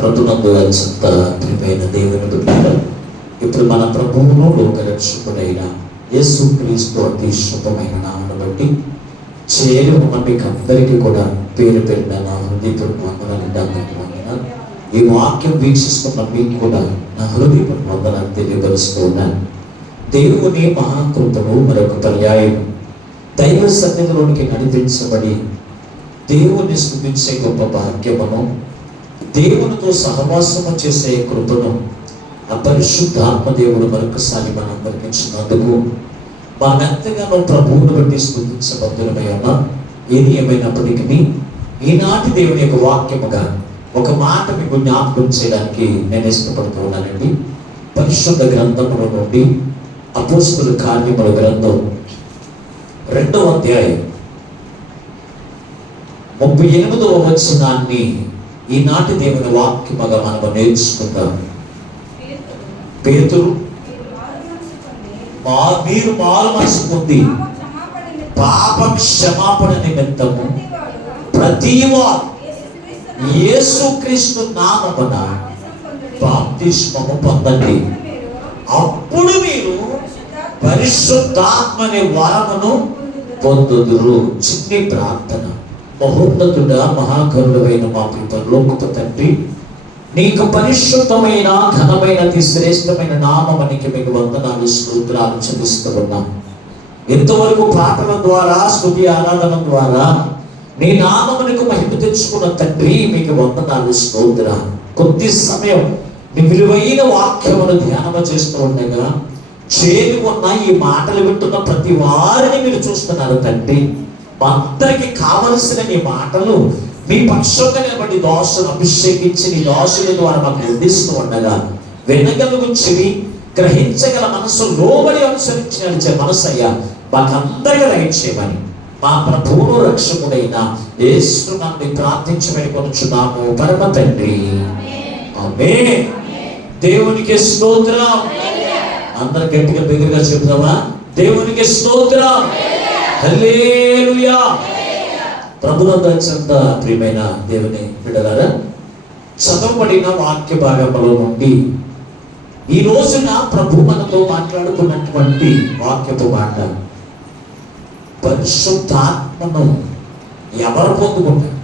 ప్రభునందు అత్యంత ప్రియమైన దేవుని బిడ్డలారా, ఇప్పుడు మన ప్రభువును లోకరక్షకుడైన యేసుక్రీస్తు అతి శుభమైన నామమును బట్టి చేరి ఉన్న మీకు అందరికీ కూడా పేరు పేరున నా హృదయపూర్వక వందనాలు. ఈ వాక్యం వీక్షిస్తున్న మీకు కూడా నా హృదయపూర్వక వందనాలు తెలియపరుస్తూ ఉన్నాను. దేవుని మహాకృపను మరొక పర్యాయం దైవ సన్నిధిలోనికి నడిపించబడి దేవుని స్తుతించే గొప్ప భాగ్యమును, దేవునితో సహవాసము చేసే కృపను ఆ పరిశుద్ధాత్మ దేవుడు మరొకసారి మనందరికి ఇచ్చినందుకు మనమెంతగానో ప్రభువును బట్టి స్తుతించబద్దులమై ఉన్నాం. ఏది ఏమైనప్పటికీ ఈనాటి దేవుని యొక్క వాక్యముగా ఒక మాట మీకు జ్ఞాపకం చేయడానికి నేను ఇష్టపడుతూ ఉన్నానండి. పరిశుద్ధ గ్రంథముల నుండి అపోస్తలుల కార్యముల గ్రంథం 2వ అధ్యాయం 38వ వచనాన్ని ఈనాటి దేవుని వాక్యముగా మనం నేర్చుకుందాం. పేతురు, మీరు మారు మనసు పొంది పాప క్షమాపణ నిమిత్తము ప్రతివారు యేసుక్రీస్తు నామమున బాప్తిస్మము పొందండి, అప్పుడు మీరు పరిశుద్ధాత్మని వరమును పొందుదురు. చిన్ని ప్రార్థన. మహోన్నతుడ మహాకరుడైన మా పరలోకపు తండ్రి, నీకు పరిశుద్ధమైన ఘనమైన శ్రేష్టమైన నామమునికి మీకు వందనాలు స్తోత్రాలు చెల్లిస్తూ ఉన్నాం. ఎంతవరకు పాటల ద్వారా స్తుతి ఆరాధన ద్వారా నీ నామమునకు మహిమ తెచ్చుకున్న తండ్రి, మీకు వందనాలు స్తోత్రాలు. కొద్ది సమయం నీ విలువైన వాక్యమును ధ్యానము చేస్తూ ఉండగా చేరి ఉన్న ఈ మాటలు వింటున్న ప్రతి వారిని మీరు చూస్తున్నారు తండ్రి. మా అందరికి కావలసిన నీ మాటలు మీ పక్షంగా నిలబడి దోషను అభిషేకించి నీ దోషుల ద్వారా మాకు అందిస్తూ ఉండగా వినగలుగు చెవి, గ్రహించగల మనసు, లోబడి అనుసరించి నడిచే మనసు అయ్యా మాకందరికీ దయచేయమని మా ప్రభువును రక్షకుడైన యేసు నామమున ప్రార్థించి వేడుకొనుచున్నాము పరమ తండ్రి, ఆమేన్. దేవునికి స్తోత్రం. అందరూ గట్టిగా బిగ్గరగా చెప్తామా? దేవునికి స్తోత్రం, హల్లెలూయా. ప్రభునందు అత్యంత ప్రియమైన దేవుని బిడ్డలారా, చదవబడిన వాక్య భాగములో నుండి ఈ రోజున ప్రభు మనతో మాట్లాడుతున్నటువంటి వాక్యపు మాట, పరిశుద్ధాత్మను ఎవరు పొందుకుంటారు,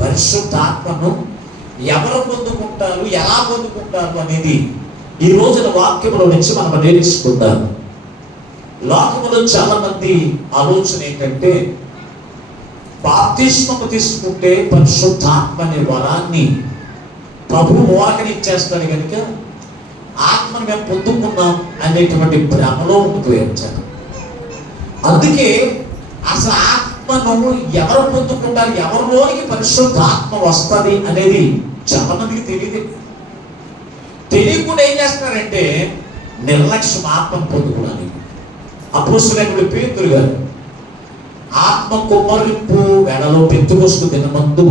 పరిశుద్ధాత్మను ఎవరు పొందుకుంటారు, ఎలా పొందుకుంటారు అనేది ఈ రోజున వాక్యములో నుంచి మనం నేర్చుకుంటాం. లోకములో చాలా మంది ఆలోచన ఏంటంటే, బాప్తిస్మము తీసుకుంటే పరిశుద్ధాత్మ అనే వరాన్ని ప్రభు మోహనిచ్చేస్తాడు కనుక ఆత్మను మేము పొందుకున్నాం అనేటువంటి భ్రమలో ఉండిపోయారు. అందుకే అసలు ఆత్మను ఎవరు పొందుకుంటారు, ఎవరిలోనికి పరిశుద్ధాత్మ వస్తుంది అనేది చాలా మందికి తెలియదు. తెలియకుండా ఏం చేస్తున్నారంటే నిర్లక్ష్యం ఆత్మను పొందుకోవడానికి. అపోస్తలుడైన పేతురు గారు ఆత్మ కుమ్మరింపు వేళలో పెంతుకొస్తూ దినమందు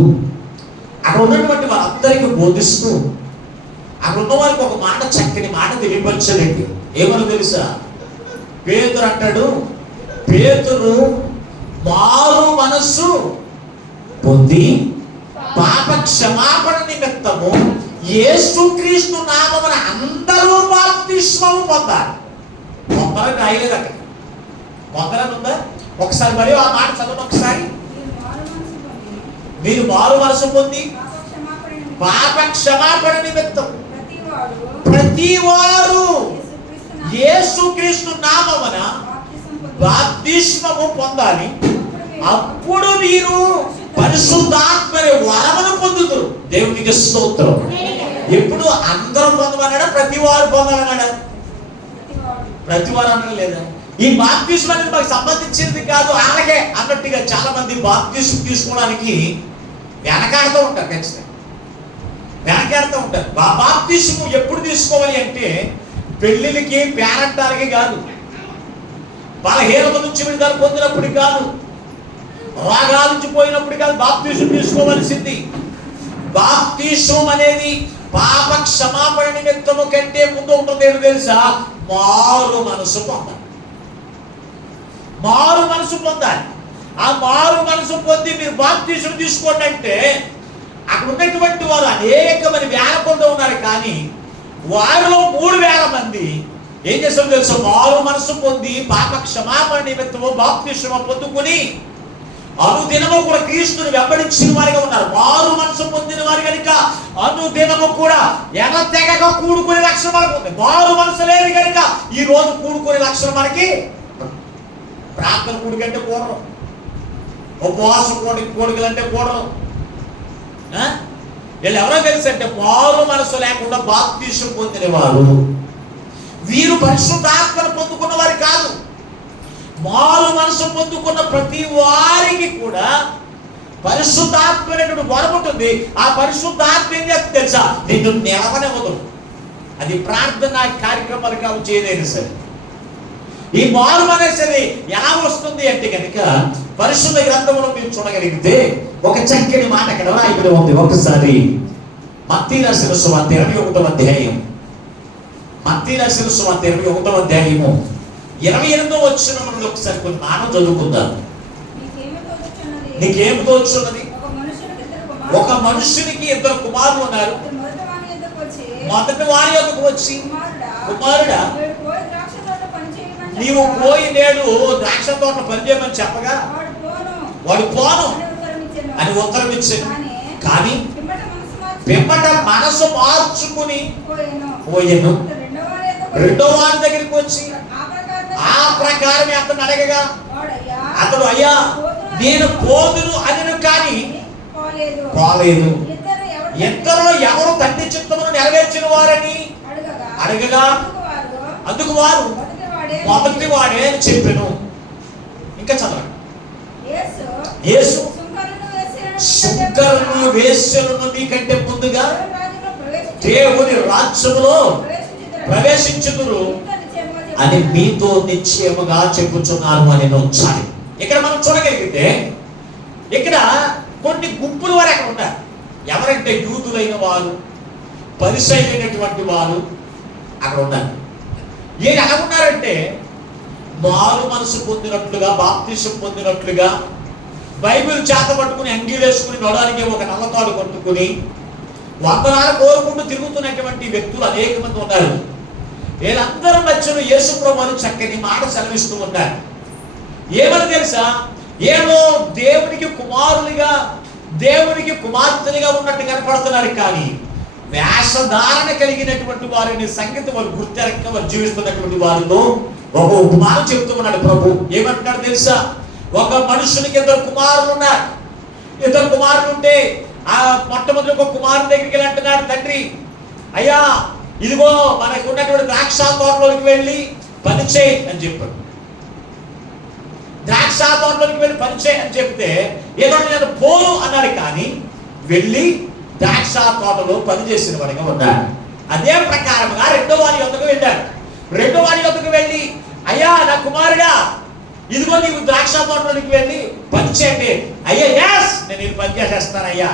అక్కడ ఉన్నటువంటి వారందరికీ బోధిస్తూ అక్కడ ఉన్న వారికి ఒక మాట, చక్కని మాట తెలియపరచారండి. ఏమని తెలుసా? పేతురు అంటాడు, పేతురు మారు మనస్సు పొంది పాప క్షమాపణ నిమిత్తము యేసుక్రీస్తు నామమున అందరూ బాప్తిస్మము పొందాలి. పొందాలని రాయలేదు అక్కడ, పొందాలని ఉందా? ఒకసారి మరి ఆ మాట చదవండి ఒకసారి. మీరు మారు మనసు పొంది పాప క్షమాపణ నిమిత్తం ప్రతివారు యేసుక్రీస్తు నామమున బాప్తిస్మము పొందాలి, అప్పుడు మీరు పరిశుద్ధాత్మని వరమును పొందుతారు. దేవునికి స్తోత్రం. ఎప్పుడు అందరూ పొందమన్నాడా, ప్రతివారు పొందాలన్నాడా? ప్రతివారు అన్నది లేదా? ఈ బాప్తిస్మం అనేది మాకు సంబంధించింది కాదు అలాగే అన్నట్టుగా చాలా మంది బాప్తిస్మం తీసుకోవడానికి వెనకాడుతూ ఉంటారు. ఖచ్చితంగా వెనకాడుతూ ఉంటారు. బాప్తిస్మం ఎప్పుడు తీసుకోవాలి అంటే పెళ్లిళ్ళకి, పేరంటాలకి కాదు, బలహీనత నుంచి విడుదల పొందినప్పుడు కాదు, రోగాల నుంచి పోయినప్పుడు కాదు బాప్తిస్మం తీసుకోవలసింది. బాప్తిస్మం అనేది పాప క్షమాపణ నిమిత్తము కంటే ముందు ఉంటుంది. ఏంటో తెలుసా? మారు మనసు పొందాలి. మారు మనసు పొందాలి. ఆ మారు మనసు పొంది మీరు బాప్తిస్మం తీసుకోండి అంటే అక్కడ ఉన్నటువంటి వారు అనేక మంది వేల కొద్ది ఉన్నారు, కానీ వారిలో 3000 మంది ఏం చేస్తాం తెలుసు? మారు మనసు పొంది పాప క్షమాపణ నిమిత్తము బాప్తిస్మము పొందుకుని అనుదినము కూడా క్రీస్తుని వెంబడించిన వారిగా ఉన్నారు. మారు మనసు పొందిన వారి కనుక అనుదినము కూడా తెగగా కూడుకునే లక్షణం మనకు ఉంది. మారు మనసు లేదు కనుక ఈ రోజు కూడుకునే లక్షణం మనకి ప్రార్థన కూడికంటే కూడరు, ఉపవాస కోడికలంటే కూడరు. వీళ్ళు ఎవరో తెలుసు అంటే మారు మనసు లేకుండా బాప్తిస్మం పొందిన వారు. వీరు పరిశుద్ధాత్మను పొందుకున్న వారు కాదు. మారు మనసు పొందుకున్న ప్రతి వారికి కూడా పరిశుద్ధాత్మ అనేటువంటి వరం ఉంటుంది. ఆ పరిశుద్ధాత్మ ఏం చేస్తుంది తెలుసా? నిన్ను నిలవనివ్వదు. అది ప్రార్థన కార్యక్రమాలు కావు, చేయలేదు సరే. ఈ మారు మనసేది ఎలా వస్తుంది అంటే కనుక పరిశుద్ధ గ్రంథంలో మీరు చూడగలిగితే ఒక చక్కని మాట అక్కడ రాయబడి ఉంది. ఒకసారి మత్తయి రాసిన సువార్త 21వ అధ్యాయం, మత్తయి రాసిన సువార్త 21వ అధ్యాయము 28వ వచనంలో ఒకసారి కొన్ని మాట చదువుకుందాం. నీకేమి తోచున్నది? ఒక మనుషునికి 2 కుమారులు ఉన్నారు. మొదటి వారి యొద్దకు వచ్చి, కుమారుడా, నీవు పోయి నేడు ద్రాక్ష తోట పనిచేయమని చెప్పగా వాడు పోను అని ఉత్తరం ఇచ్చాను. కానీ పిమ్మట మనసు మార్చుకుని పోయాను. రెండో వారి దగ్గరికి వచ్చి ఆ ప్రకారం అతను అడగగా అతడు అయ్యా నేను పోదును అని కానీ పోలేదు. ఇద్దరులో ఎవరు తండ్రి చిత్తమును నెరవేర్చిన వారని అడగగా అందుకు వారు మొదటి వాడే అని చెప్పాను. ఇంకా చదవండి. యేసు సుంకరులను వేశ్యలను నీకంటే ముందుగా దేవుని రాజ్యములో ప్రవేశించుదురు అని మీతో నిశ్చయముగా చెప్పుచున్నారు అని నొచ్చాలి. ఇక్కడ మనం చూడగలిగితే ఇక్కడ కొన్ని గుంపుల వారు అక్కడ ఉన్నారు. ఎవరంటే యూదులైన వారు, పరిసయ్యులైనటువంటి వారు అక్కడ ఉన్నారు. ఏం ఎలా ఉన్నారంటే మారు మనసు పొందినట్లుగా, బాప్తిసం పొందినట్లుగా, బైబిల్ చేత పట్టుకుని అంగీ వేసుకుని నడడానికి ఒక నల్లతాడు కొట్టుకుని వందనాలు కోరుకుంటూ తిరుగుతున్నటువంటి వ్యక్తులు అనేక మంది ఉన్నారు. వీళ్ళందరూ మధ్యలో యేసు ప్రభువును చక్కని మాట సెలవిస్తూ ఉన్నారు. ఏమని తెలుసా? ఏమో దేవునికి కుమారులుగా, దేవునికి కుమార్తెలుగా ఉన్నట్టు కనపడుతున్నారు, కానీ వేషధారణ కలిగినటువంటి వారిని సంగతి వారు గుర్తెరక్క వారు జీవిస్తున్నటువంటి వారిలో ఒక ఉపమానం చెప్తూ ఉన్నాడు ప్రభు. ఏమంటున్నాడు తెలుసా? ఒక మనుషునికి 2 కుమారులు ఉన్నారు. 2 కుమారులు ఉంటే ఆ మొట్టమొదటి ఒక కుమారుని దగ్గరికి వెళ్ళి అంటున్నాడు తండ్రి, అయ్యా ఇదిగో మనకు ఉన్నటువంటి ద్రాక్ష తోటలోకి వెళ్ళి పని చేయి అని చెప్పాడు. ద్రాక్ష తోటలోకి వెళ్ళి పని చేయి అని చెప్తే ఏదో నేను పోను అన్నాడు, కానీ వెళ్ళి ద్రాక్ష తోటలో పనిచేసిన వాడిగా ఉన్నాడు. అదే ప్రకారంగా రెండో వారి యొద్దకు వెళ్ళాడు. రెండో వారి యొద్దకు వెళ్ళి అయ్యా నా కుమారుడా ఇదిగో నీవు ద్రాక్ష తోటలోకి వెళ్ళి పని చేయండి. అయ్యా ఎస్ నేను పని చేసేస్తాను అయ్యా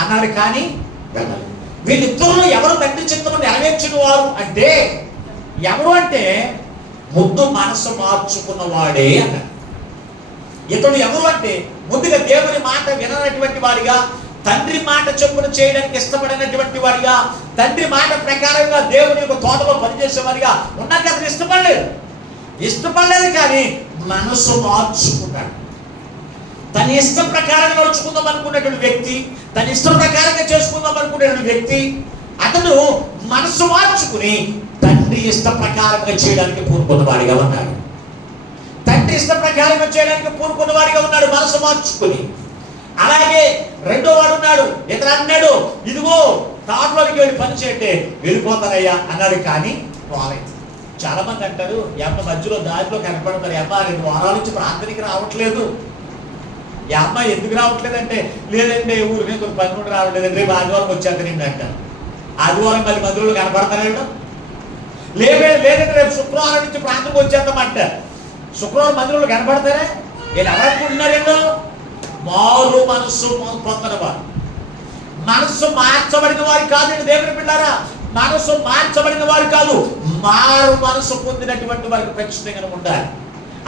అన్నాడు, కానీ వెళ్ళాలి. వీళ్ళిద్దరిలో ఎవరు తండ్రి చిత్తము నెరవేర్చిన వారు అంటే ఎవరు అంటే ముందు మనసు మార్చుకున్న వాడే అన్నాడు. ఇతడు ఎవరు అంటే ముందుగా దేవుని మాట విననటువంటి వాడిగా, తండ్రి మాట చెప్పును చేయడానికి ఇష్టపడినటువంటి వాడిగా, తండ్రి మాట ప్రకారంగా దేవుని యొక్క తోటలో పనిచేసేవాడిగా ఉన్నాక అతను ఇష్టపడలేదు, కానీ మనసు మార్చుకున్నాడు. తన ఇష్టం ప్రకారంగా నడుచుకుందాం అనుకున్నటువంటి వ్యక్తి, తన ఇష్టం ప్రకారంగా చేసుకుందాం అనుకునేటువంటి వ్యక్తి అతను మనసు మార్చుకుని తండ్రి ఇష్ట ప్రకారంగా చేయడానికి పూనుకున్న వాడిగా ఉన్నాడు. తండ్రి ఇష్ట ప్రకారంగా చేయడానికి పూనుకున్న వాడిగా ఉన్నాడు మనసు మార్చుకుని. అలాగే రెండో వాడు ఉన్నాడు. ఇతను అన్నాడు ఇదిగో తాటలోకి వెళ్ళి పని చేయంటే వెళ్ళిపోతానయ్యా అన్నాడు, కానీ పోలేదు. చాలా మంది అంటారు ఈ అమ్మ మధ్యలో దారిలో కనపడతారు, అమ్మ 2 వారాల నుంచి ప్రార్థనకి రావట్లేదు, ఈ అమ్మాయి ఎందుకు రావట్లేదంటే లేదంటే ఊరి మీద కొన్ని పని కూడా రావట్లేదంటే రేపు ఆదివారం వచ్చాక నేను అంటాను. ఆదివారం మళ్ళీ మందిరంలో కనపడతారేటో లేదంటే రేపు శుక్రవారం నుంచి ప్రాంతంకి వచ్చేద్దామంటారు. శుక్రవారం మందిరంలో కనపడతారే? వీళ్ళు ఎవరనుకుంటున్నారేంటో మారు మనసు పొందిన వారు, మనసు మార్చబడిన వారు కాదండి దేవుని బిడ్డారా. మనసు మార్చబడిన వారు కాదు, మారు మనసు పొందినటువంటి వారికి ఖచ్చితంగా ఉండాలి.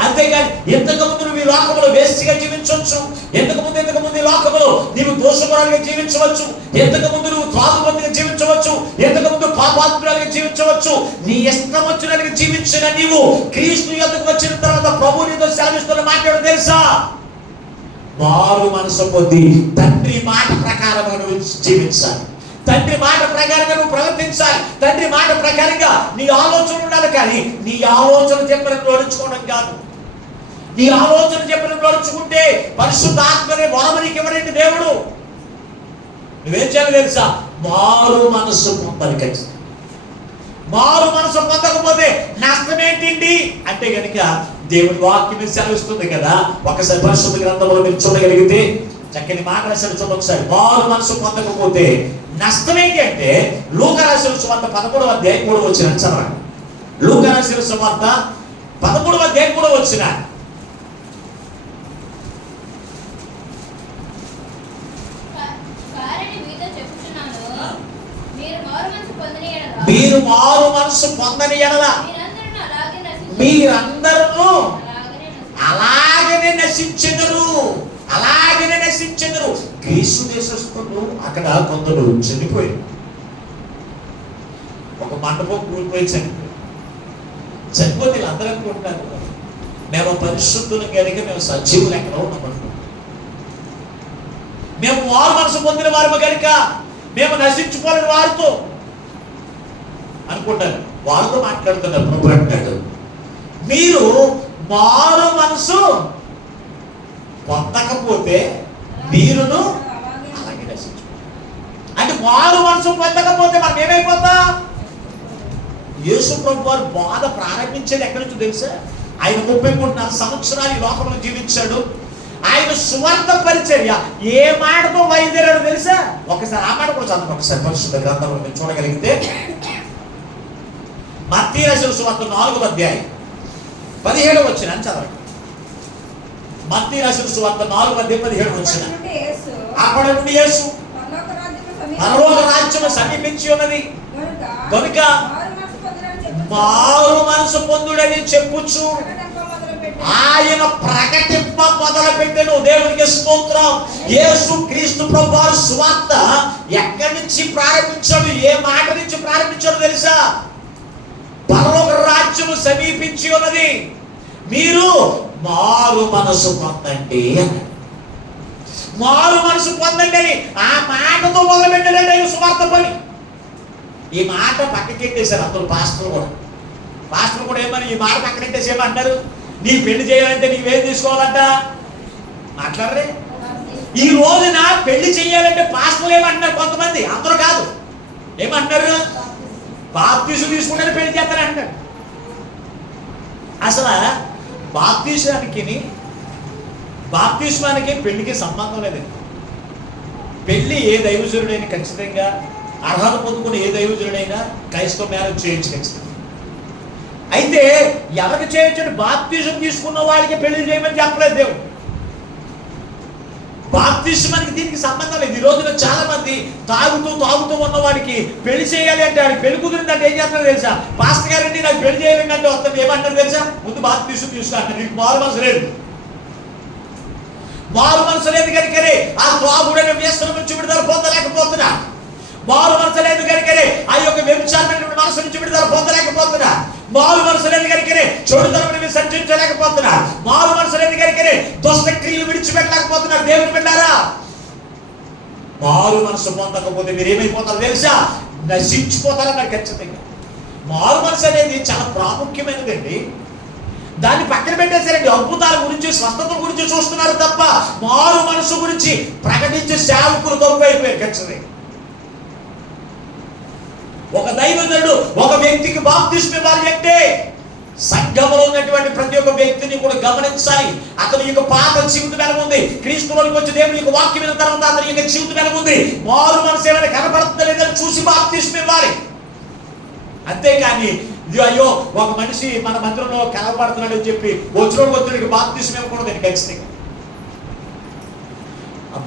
అంతేగాని ఇంతకు ముందు నువ్వు ఈ లోకంలో వేస్ట్గా జీవించవచ్చు, ఇంతకు ముందు ఈ లోకంలో నీవు దోషకురాలుగా జీవించవచ్చు, ఇంతకు ముందు నువ్వు త్రాగుబోతుగా జీవించవచ్చు, ఇంతకు ముందు పాపాత్మురాలుగా జీవించవచ్చు. నీ ఇష్టం వచ్చినట్టుగా జీవించిన నీవు క్రీస్తు యొద్దకు వచ్చిన తర్వాత ప్రభు నీతో సెలవిస్తున్న మాట్లాడు తెలుసా? మారు మనసు పొంది తండ్రి మాట ప్రకారంగా నువ్వు జీవించాలి, తండ్రి మాట ప్రకారంగా నువ్వు ప్రవర్తించాలి, తండ్రి మాట ప్రకారంగా నీ ఆలోచన ఉండాలి. కానీ నీ ఆలోచన చెప్పినట్టు నడుచుకోవడం కాదు. నీ ఆలోచన చెప్పినట్టు నడుచుకుంటే పరిశుద్ధ ఆత్మనే వరమనికి ఇవ్వడండి దేవుడు. నువ్వేం చేయాలి తెలుసా? మారు మనసు పొందాలి. ఖచ్చితంగా మారు మనసు పొందకపోతే నష్టం ఏంటి అంటే కనుక దేవుడి వాక్యం సెలవిస్తుంది కదా. ఒకసారి పరిశుద్ధ గ్రంథంలో మీరు చూడగలిగితే చక్కని మాట రాశారు. చూడండి ఒకసారి. మారు మనసు పొందకపోతే నష్టం ఏంటి అంటే లూకా రాసిన సువార్త 13వ అధ్యాయం 3వ వచనం చదవండి. లూకా రాసిన సువార్త 13వ అధ్యాయం 3వ వచనం. మీరు మారు మనసు పొందని ఎడల మీరందరూ అలాగనే నశించెదరు, అలాగనే నశించెదరు. గ్రీసు దేశస్తులు అక్కడ కొందరు చనిపోయారు. ఒక మండపం కూలిపోయి చనిపోతే వీళ్ళందరూ అనుకుంటున్నారు మేము పరిశుద్ధులు కనుక మేము సజీవులు ఎక్కడ ఉన్నాం, మేము మారు మనసు పొందిన వారు కనుక మేము నశించుకోలేని వారితో అనుకుంటారు. వాళ్ళతో మాట్లాడుతున్నారు. ప్రభు అంటాడు మీరు మారు మనసు పొందకపోతే మీరును అలాగే నశించు. అంటే మారు మనసు పొందకపోతే మనం ఏమైపోతా? యేసు ప్రభు వారు బాధ ప్రారంభించేది ఎక్కడి నుంచి తెలుసా? ఆయన 33 సంవత్సరాలు ఈ లోకంలో జీవించాడు. ఆయన సువార్త పరిచర్య ఏ మాటతో బయలుదేరాడు తెలుసా? ఒకసారి ఆ మాట కూడా చదవండి. ఒకసారి పరిశుద్ధ గ్రంథంలో మీరు చూడగలిగితే మత్తయి రాసిన సువార్త 4వ అధ్యాయం 17వ వచనం చదవండి. మత్తయి రాసిన సువార్త 4వ అధ్యాయం 17వ వచనం. అప్పటి నుండి యేసు పరలోక రాజ్యము సమీపించి ఉన్నది కనుక మారు మనసు పొందుడని చెప్పుచు ఆయన ప్రకటింప మొదలు పెట్టెను. దేవునికి స్తోత్రం. యేసు క్రీస్తు ప్రభువారు సువార్త ఎక్కడి నుంచి ప్రారంభించాడు? ఏ మాట నుంచి ప్రారంభించాడు తెలుసా? పరలోక రాజ్యము సమీపించి ఉన్నది, మీరు మారు మనసు పొందండి. మారు మనసు పొందండి అని ఆ మాటతో మొదలు పెట్టాడండి ఆయన సువార్త పని. ఈ మాట పక్కకెట్టేశారు అందరూ. పాస్టర్లు కూడా ఏమని ఈ మాట పక్కనెట్టేసి ఏమంటారు? నీ పెళ్లి చేయాలంటే నీవేం తీసుకోవాలంట మాట్లాడరే. ఈ రోజున పెళ్లి చేయాలంటే పాస్టర్లు ఏమంటున్నారు? కొంతమంది, అందరూ కాదు. ఏమంటున్నారు? బాప్తీసు తీసుకుంటే పెళ్లి చేస్తారని అంటారు. అసలు బాప్తిస్మానికి పెళ్లికి సంబంధం లేదండి. పెళ్లి ఏ దైవజనుడైనా ఖచ్చితంగా అర్హత పొందుకుని ఏ దైవజనుడైనా క్రైస్తవ మ్యారేజ్ చేయొచ్చు ఖచ్చితంగా. అయితే ఎవరికి చేయొచ్చు? బాప్తిజం తీసుకున్న వాడికి పెళ్లి చేయమని చెప్పలేదు దేవుడు. బాప్తిస్మానికి దీనికి సంబంధం లేదు. ఈ రోజున చాలా మంది తాగుతూ ఉన్నవాడికి పెళ్లి చేయాలి అంటే వాడికి పెళ్లి కుదిరిందంటే ఏం చేస్తారో తెలుసా? పాస్టర్ గారండి నాకు పెళ్లి చేయాలంటే అంటే వస్తుంది. ఏమంటారు తెలుసా? ముందు బాప్తిజం తీసుకుంటారు. నీకు మారు మనసు లేదు. మారు మనసు లేదు కనుకనే ఆ త్రాగుడైన వ్యసనం నుంచి విడుదల పొందలేకపోతున్నా. మారు మనసు లేదు కనుకనే ఆ యొక్క వ్యభిచారమైనటువంటి మనసు నుంచి విడుదల పొందలేకపోతున్నా. మారు మనసు లేదు కనుకనే చెడుతనం విసర్జించలేకపోతున్నా. మారు మనసు లేదు కనుకనే దుష్ట క్రియలు విడిచిపెట్టలేకపోతున్నా. దేవుని బిడ్డారా, మారు మనసు పొందకపోతే మీరు ఏమైపోతారో తెలుసా? నశించిపోతారన్నారు ఖచ్చితంగా. మారు మనసు అనేది చాలా ప్రాముఖ్యమైనదండి. దాన్ని పక్కన పెట్టేసారండి. అద్భుతాల గురించి, స్వస్థత గురించి చూస్తున్నారు తప్ప మారు మనసు గురించి ప్రకటించే సేవకులు తక్కువైపోయారు ఖచ్చితంగా. ఒక దైవజనుడు ఒక వ్యక్తికి బాప్తిస్మం ఇవ్వాలి అంటే సంఘంలో ఉన్నటువంటి ప్రతి ఒక్క వ్యక్తిని కూడా గమనించాలి. అతని యొక్క పాత జీవితం ఎలా ఉంది, క్రీస్తులోకి వచ్చి దేవుని యొక్క వాక్యం విన్న తర్వాత అతని యొక్క జీవితం ఎలా ఉంది, మారు మనసు ఏమైనా కనపడుతుందా లేదని చూసి బాప్తిస్మం ఇవ్వాలి. అంతేకాని అయ్యో ఒక మనిషి మన మందిరంలో కనపడుతున్నాడు అని చెప్పి వచ్చినోడికి బాప్తిస్మం ఇవ్వకూడదు. ఖచ్చితంగా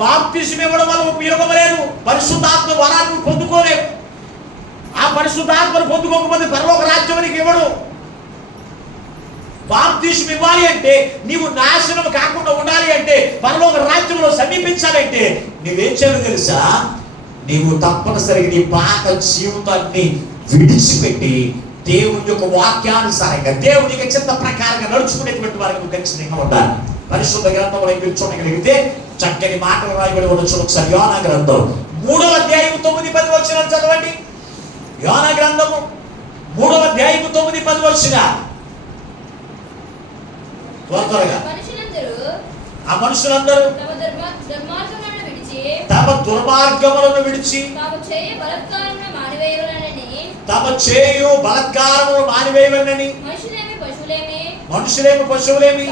బాప్తిస్మం ఇవ్వడం వల్ల ఉపయోగం లేదు. పరిశుద్ధాత్మ వరాన్ని పొందుకోలేవు. ఆ పరిశుద్ధాత్మను పొందుకోకపోతే పరలోక రాజ్యానికి ఇవ్వడు. బాప్తిస్మం ఇవ్వాలి అంటే, నీవు నాశనం కాకుండా ఉండాలి అంటే, పరలోక రాజ్యంలో సమీపించాలంటే నువ్వేం చేయాలో తెలుసా? నీవు తప్పనిసరిగా నీ పాత జీవితాన్ని విడిచిపెట్టి దేవుని యొక్క వాక్యానుసారంగా, దేవుని యొక్క చిత్త ప్రకారంగా నడుచుకునేటువంటి వారికి నువ్వు ఖచ్చితంగా ఉండాలి. పరిశుద్ధ గ్రంథంలో మీరు చూడగలిగితే చక్కని మాటలు రాయబడి ఉండొచ్చు. ఒకసారి యోనా గ్రంథం 3వ అధ్యాయం 9-10 వచనాలు చదవండి. యోనా గ్రంథము 3వ అధ్యాయం 9-10 వచనాలు త్వరగా. ఆ మనుషులందరూ తమ దుర్మార్గములను విడిచి తమ చేయు బలత్కారములు మానివేయవలెనని, మనుషులేమి పశువులేమి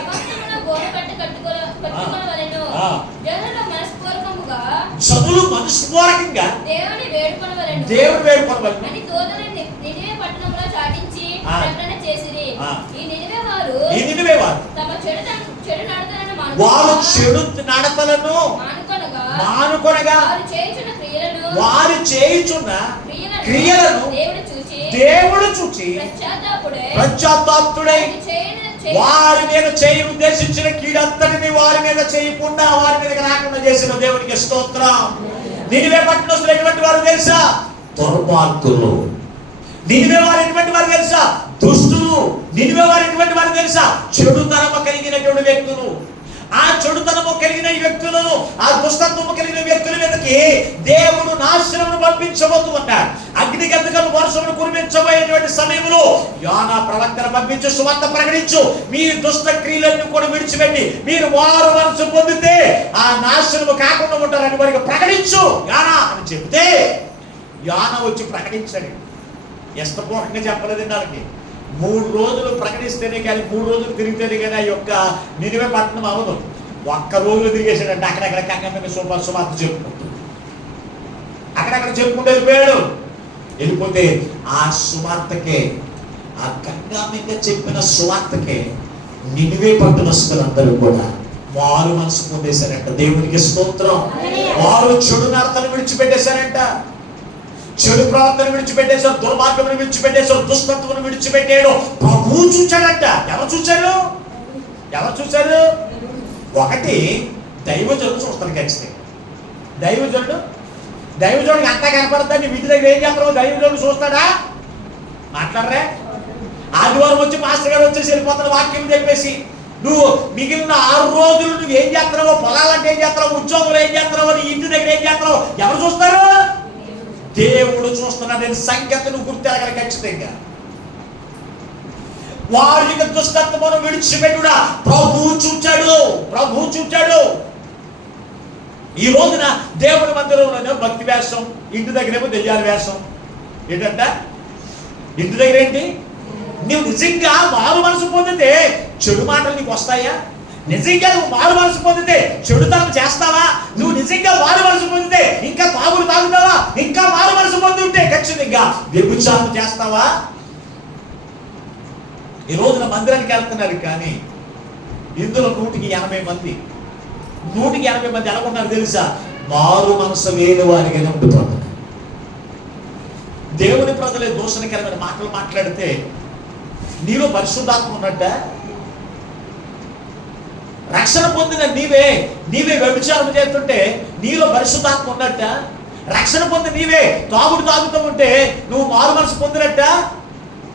జనులు మనస్పూర్వకంగా దేవుని వేడుకొనవలెను. ఈ నినివే వారు వారు చెడు నడతలను మానుకొనగా వారు చేయుచున్న క్రియలను దేవుడు చూచి పశ్చాత్తాపుడై వారి మీద చేయి ఉద్దేశించిన కీడంతటిని వారి మీద చేయకుండా, వారి మీద రాకుండా చేసిన దేవునికి స్తోత్రం. నినివే పట్టణస్తులు ఎటువంటి వారు తెలుసా? దుర్మార్గులు. నినివే వారు ఎటువంటి వారు తెలుసా? దుష్టులు. నినివే వారు ఎటువంటి వారు తెలుసా? చెడుతనము కలిగినటువంటి వ్యక్తులు. ఆ చెడుతనము కలిగిన వ్యక్తులను, ఆ దుష్టత్వము కలిగిన వ్యక్తుల మీదకి దేవుడు నాశనమును పంపించబోతూ ఉన్నాడు. అగ్ని గంధకము వర్షమును కురిపించబోయేటువంటి సమయంలో యోనా ప్రవక్తను పంపించు, సువార్త ప్రకటించు, మీ దుష్ట క్రియలన్నీ కూడా విడిచిపెట్టి మీరు మారు మనసు పొందితే ఆ నాశనము కాకుండా ఉంటారని వారికి ప్రకటించు యోనా అని చెప్తే, యోనా వచ్చి ప్రకటించాడు. ఇష్టపూర్వకంగా చెప్పలేదండి. వాళ్ళకి 3 రోజులు ప్రకటిస్తేనే కానీ, 3 రోజులు తిరిగితేనే కానీ ఆ యొక్క నినివే పట్టణం అవ్వదు. 1 రోజులు తిరిగేసాడంటే అక్కడెక్కడ కంగమ్మ సువార్త చెప్పుకుంటూ అక్కడక్కడ చెప్పుకుంటూ వెళ్ళిపోయాడు. వెళ్ళిపోతే ఆ సువార్తకే, ఆ కంగామిగా చెప్పిన సువార్తకే నినివే పట్టణస్తులందరూ కూడా వారు మనసు పొందేశారంట. దేవునికి స్తోత్రం. వారు చెడు నడతను విడిచిపెట్టేశారంట, చెడు ప్రవర్తన విడిచిపెట్టేశారు, దుర్మార్గమును విడిచిపెట్టేశారు, దుష్టత్వను విడిచిపెట్టాడు. ప్రభువు చూచాడంట. ఎవరు చూచారు? ఎవరు చూశారు? ఒకటి దైవజనుడు చూస్తాడు ఖచ్చితంగా. దైవజనుడికి అంతా కనపడతా. నీ విధి దగ్గర ఏం చేస్తావు? దైవజనుడు చూస్తాడా? మాట్లాడరే. ఆదివారం వచ్చి మాస్టర్ గారు వచ్చేసి వెళ్ళిపోతాడు వాక్యం చెప్పేసి. నువ్వు మిగిలిన 6 రోజులు నువ్వు ఏం చేస్తున్నావో, పొలాలంటే ఏం చేస్తున్నావు, ఉద్యోగులు ఏం చేస్తున్నావు, నీ ఇంటి దగ్గర ఏం చేస్తున్నావు, ఎవరు చూస్తారు? దేవుడు చూస్తున్నాడని సంగతిని గుర్తెరగలి ఖచ్చితంగా. వారి యొక్క దుష్టత్వమును విడిచిపెట్టుడా ప్రభువు చూచాడు. ఈ రోజున దేవుడి మందిరంలోనే భక్తి వేషం, ఇంటి దగ్గరేమో దెయ్యాల వేషం. ఏంటంట? ఇంటి దగ్గర ఏంటి? నువ్వు నిజంగా మారు మనసు పొందితే చెడు మాటలు నీకు వస్తాయా? నిజంగా నువ్వు మారు మనసు పొందితే చెడుతనం చేస్తావా? నువ్వు నిజంగా మారు మనసు పొందితే ఇంకా తాగుడు తాగుతావా? ఇంకా మారు మనసు పొంది ఉంటే ఖచ్చితంగా వ్యభిచారం చేస్తావా? ఈ రోజున మందిరానికి వెళ్తున్నారు కానీ ఇందులో 180 మంది ఎలా ఉన్నారు తెలుసా? మారు మనసు లేని వారిగానే ఉండిపోతున్నారు. దేవుని ప్రజలే దూషణకరమైన మాటలు మాట్లాడితే నీలో పరిశుద్ధాత్మ ఉన్నట్ట? రక్షణ పొందిన నీవే వ్యభిచారం చేస్తుంటే నీలో పరిశుద్ధాత్మ ఉన్నట్ట? రక్షణ పొంది నీవే తాగుతూ ఉంటే నువ్వు మారు మనసు పొందినట్ట?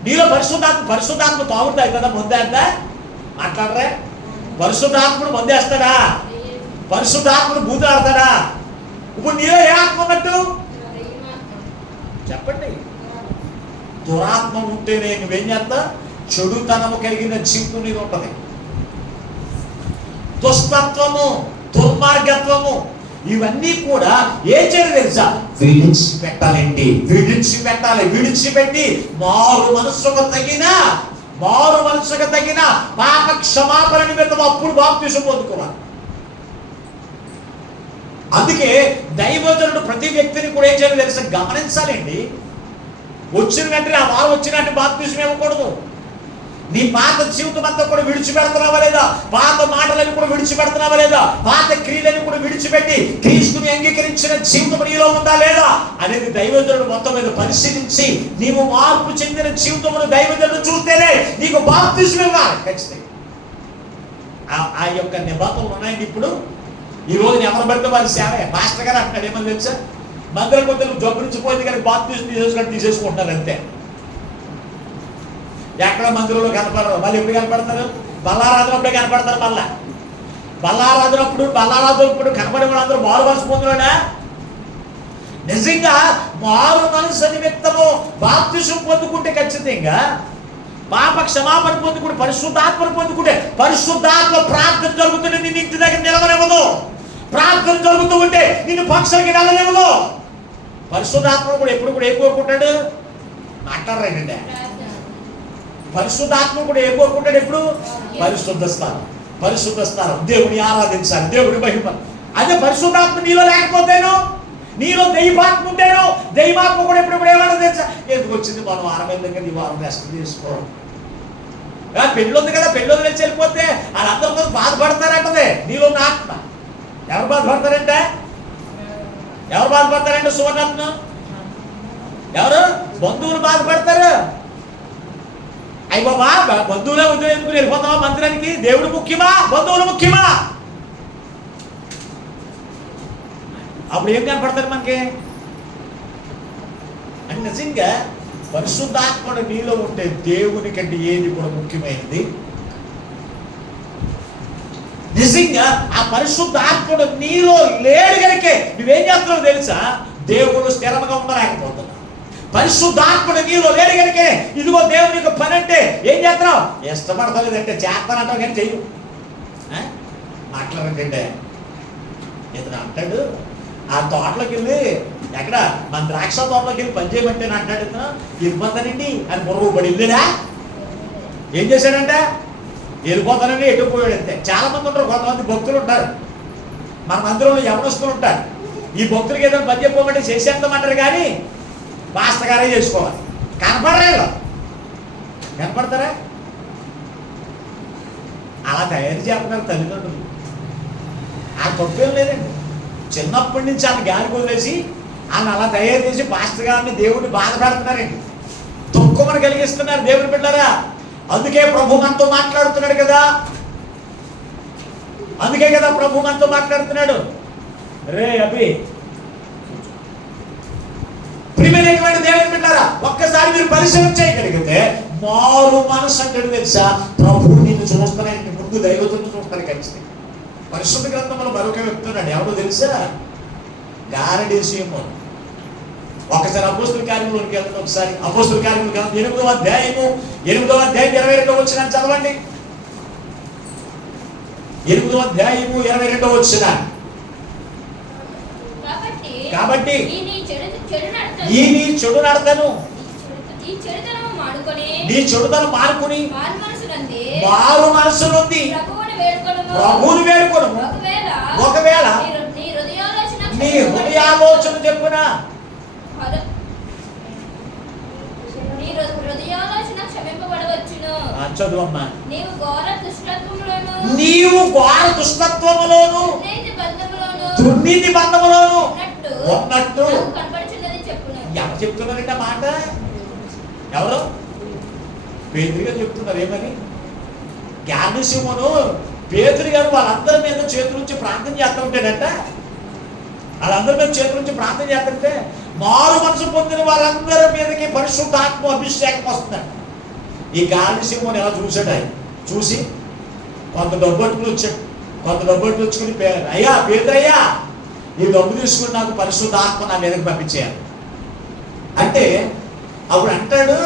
నీలో పరిశుద్ధాత్మ తాగుతాయి కదా, ముందేస్తా? మాట్లాడరే. పరిశుద్ధాత్ముడు ముందేస్తాడా? పరిశుద్ధాత్ముడు బూతులాడతాడా? ఇప్పుడు నీలో ఏ ఆత్మ ఉన్నట్టు చెప్పండి. దురాత్మ ఉంటేనే నువ్వేం చేస్తా? చెడుతనము కలిగిన జీవితం నీది ఉంటుంది. దుష్టత్వము, దుర్మార్గత్వము ఇవన్నీ కూడా ఏం చేయాలి తెలుసా? విడిచిపెట్టి మారు మనసుకు తగిన పాప క్షమాపణ నిమిత్తం అప్పుడు బాప్తిసం పొందుకోవాలి. అందుకే దైవజనుడు ప్రతి వ్యక్తిని కూడా ఏం చేయాలి తెలుసా? గమనించాలండి. వచ్చిన వెంటనే ఆ వారం వచ్చినట్టు బాప్తిసం ఇవ్వకూడదు. నీ పాత జీవితం అంతా కూడా విడిచిపెడుతున్నావా లేదా? పాత మాటలను కూడా విడిచిపెడుతున్నావా లేదా? పాత క్రియలను కూడా విడిచిపెట్టి క్రీస్తుని అంగీకరించిన జీవితం నీలో ఉందా లేదా అనేది దైవజనుడు మొత్తం మీద పరిశీలించి నీవు మార్పు చెందిన జీవితమును దైవజనుడు చూస్తేనే నీకు బాప్తిస్మం ఇవ్వాలి ఖచ్చితంగా. ఆ యొక్క నిబంధనలు ఉన్నాయండి. ఇప్పుడు ఈ రోజున ఎవరు పడితే వారి సేవే. మాస్టర్ గారు అంటున్నాడు ఏమని తెలుసా, మందిరం కొద్దిగా జబ్బు నుంచి పోయింది కానీ బాప్తిస్మం తీసేసుకుంటున్నారు అంతే. ఎక్కడ మందిరంలో కనపడరు. మళ్ళీ ఎప్పుడు కనపడతారు? బల్లారాధనప్పుడే కనపడతారు. మళ్ళా బల్లారాధనప్పుడు కనపడే వాళ్ళందరూ మారు మనసు పొందులోనా? నిజంగా మారు మనసు నిమిత్తము బాప్తిసం పొందుకుంటే ఖచ్చితంగా పాప క్షమాపణ పొందుకుంటే, పరిశుద్ధాత్మను పొందుకుంటే, పరిశుద్ధాత్మ ప్రార్థన జరుగుతుంటే నిన్ను ఇంటి దగ్గర నిలవనివ్వదు. ప్రార్థన జరుగుతూ ఉంటే నిన్ను పక్షులకి వెళ్ళనివ్వదు. పరిశుద్ధాత్మ కూడా ఎప్పుడు కూడా ఏం కోరుకుంటాడు? మాట్లాడరేనండి. పరిశుద్ధాత్మ కూడా ఏం కోరుకుంటాడు? ఎప్పుడు పరిశుద్ధ స్థానం, దేవుని ఆరాధించాలి, దేవుని మహిమ. అదే పరిశుద్ధాత్మ నీలో లేకపోతేను, నీలో దైవాత్మ ఉంటేను, దైవాత్మ కూడా ఎప్పుడు ఏమన్నా తెలుసా, ఎందుకు వచ్చింది మనం వారం దగ్గర ఈ వారం రెస్ట్ తీసుకో. పెళ్ళి ఉంది కదా, పెళ్ళి వదిలేసి వెళ్ళిపోతే వాళ్ళందరూ బాధపడతారంటదే నీలో ఉన్న ఆత్మ. ఎవరు బాధపడతారంటే సువర్ణాత్మ ఎవరు? బంధువులు బాధపడతారు. అయ్యి బాబా బంధువులే ఉద్యోగం ఎందుకు వెళ్ళిపోతావా మందిరానికి? దేవుడు ముఖ్యమా, బంధువులు ముఖ్యమా? అప్పుడు ఏం కనపడతారు మనకి అని? నిజంగా పరిశుద్ధాత్ముడు నీలో ఉంటే దేవుని కంటే ఏది కూడా ముఖ్యమైనది. నిజంగా ఆ పరిశుద్ధాత్ముడు నీలో లేడు కనుకే నువ్వేం చేస్తున్నావు తెలుసా? దేవుడు స్థిరంగా ఉండలేకపోతున్నా. పరిశుద్ధాత్ముడు నీలో లేడు కనుకే ఇదిగో దేవుని యొక్క పని అంటే ఏం చేస్తున్నావు? ఇష్టపడతలేదంటే చేస్తానంటావు కానీ చెయ్యు. మాట్లాడంటే ఇతను అంటాడు ఆ తోటలోకి వెళ్ళి, ఎక్కడ మన ద్రాక్ష తోటలోకి వెళ్ళి పని చేయమంటే అంటాడు ఇతను, వెళ్ళిపోతానండి అని పొరపడి వెళ్ళాడా? ఏం చేశాడంటే వెళ్ళిపోతానండి ఎటు పోయాడు అంతే. చాలా మంది ఉంటారు, కొంతమంది భక్తులు ఉంటారు మన మందిరంలో, యవనస్తులు ఉంటారు. ఈ భక్తులకి ఏదైనా పని చెప్పమంటే చేసేద్దామంటారు కానీ మాస్టర్ గారే చేసుకోవాలి. కనపడరా? కనపడతారా? అలా తయారు చేస్తున్నారు తల్లిదండ్రులు. ఆ తప్పేం లేదండి. చిన్నప్పటి నుంచి ఆయన గాలికి వదిలేసి ఆయన అలా తయారు చేసి పాస్టర్ గారిని దేవుడిని బాధ పెడుతున్నారండి, దుఃఖమని కలిగిస్తున్నారు దేవుని బిడ్డలారా. అందుకే ప్రభు మనతో మాట్లాడుతున్నాడు కదా, అందుకే కదా ప్రభు మనతో మాట్లాడుతున్నాడు. రే అభి ప్రియమైనటువంటి దేవుని బిడ్డలారా, ఒక్కసారి మీరు పరిశీలన చేయగలిగితే మారు మనసు అంటే తెలుసా? ప్రభు నిన్ను చూస్తానంటే ముందు దైవతుని చూస్తాను ఖచ్చితంగా. పరిశుద్ధ గ్రంథంలో మరొక చెప్తున్నాడు, ఎవరో తెలుసా? గారడీసీమోను. ఒకసారి అపోస్తుల కార్యములోకి వెళ్తాం. ఒకసారి అపోస్తుల కార్యములు 8వ అధ్యాయం 22వ వచనం చదవండి. 8వ అధ్యాయం 22వ వచనం. కాబట్టి ఈ నీ చెడు నడతను, నీ చెడుతనం మానుకుని మారు మనసు నుండి ప్రభువుని వేడుకొను. ఒకవేళ నీ హృదయాలోచన చెప్పున చదువమ్మా. నీవు ఘోర దుష్టత్వములోను దుర్నీతి బంధములోను ఉన్నట్టు. ఎవరు చెప్తున్నారంటే మాట? ఎవరు? పేతురు గారు చెప్తున్నారు. ఏమని? జ్ఞానశివును పేతురు గారు వాళ్ళందరి మీద చేతుల నుంచి ప్రార్థన చేస్తూ ఉంటాడంట. వాళ్ళందరి మీద చేతుల నుంచి ప్రార్థన చేస్తుంటే మారు మనసు పొందిన వాళ్ళందరి మీదకి పరిశుద్ధాత్మ అభిషేకం వస్తుందంట. ఈ జ్ఞానశివుని ఎలా చూశాడు? ఆయన చూసి కొంత డబ్బట్టుకుని వచ్చాడు. కొంత డబ్బట్టు వచ్చుకుని, అయ్యా పేతురయ్యా, ఈ డబ్బు తీసుకుని నాకు పరిశుద్ధాత్మ నా మీదకి పంపించేయాలి అంటే, అప్పుడు అంటాడు,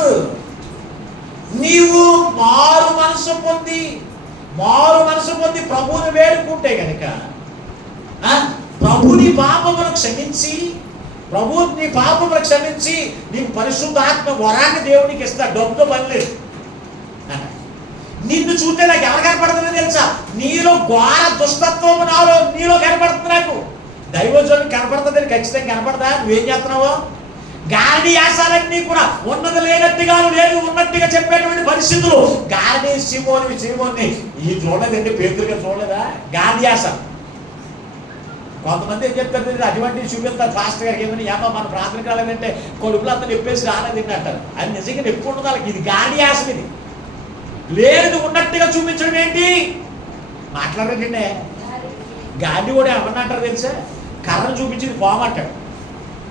నీవు మారు మనసు పొంది ప్రభువుని వేడుకుంటే కనుక ప్రభుని పాపమును క్షమించి నీకు పరిశుద్ధాత్మ వరాన్ని దేవునికి ఇస్తా. డబ్బుతో పని లేదు. నిన్ను చూస్తే నాకు ఎవరు కనపడుతుందో తెలుసా? నీలో ఘోర దుష్టత్వం నీలో కనపడుతుంది. నాకు దైవజనుడు కనపడుతుంది, ఖచ్చితంగా కనపడదా? నువ్వేం చేస్తున్నావో? గారడీ యాసాలన్నీ కూడా ఉన్నది లేనట్టుగాను లేదు ఉన్నట్టుగా చెప్పేటువంటి పరిస్థితులు. గారడీ సీమోని ఈ చూడలేదండి, పేదరిగా చూడలేదా గారడీ యాస. కొంతమంది ఏం చెప్తారు, అటువంటివి చూపిస్తారు పాస్టర్ గారికి. ఏమని ఏమో మన ప్రాథమిక రాలేదంటే కొడుకులు అంతా చెప్పేసి రాలేదు అంటారు. అది నిజంగా ఎప్పుడు ఉండదు వాళ్ళకి. ఇది గారడీ యాసం. ఇది లేదు ఉన్నట్టుగా చూపించడం ఏంటి మాట్లాడేటండి. గాడి కూడా ఏమన్నంటారు తెలుసా, కర్రను చూపించి పాము అంటాడు.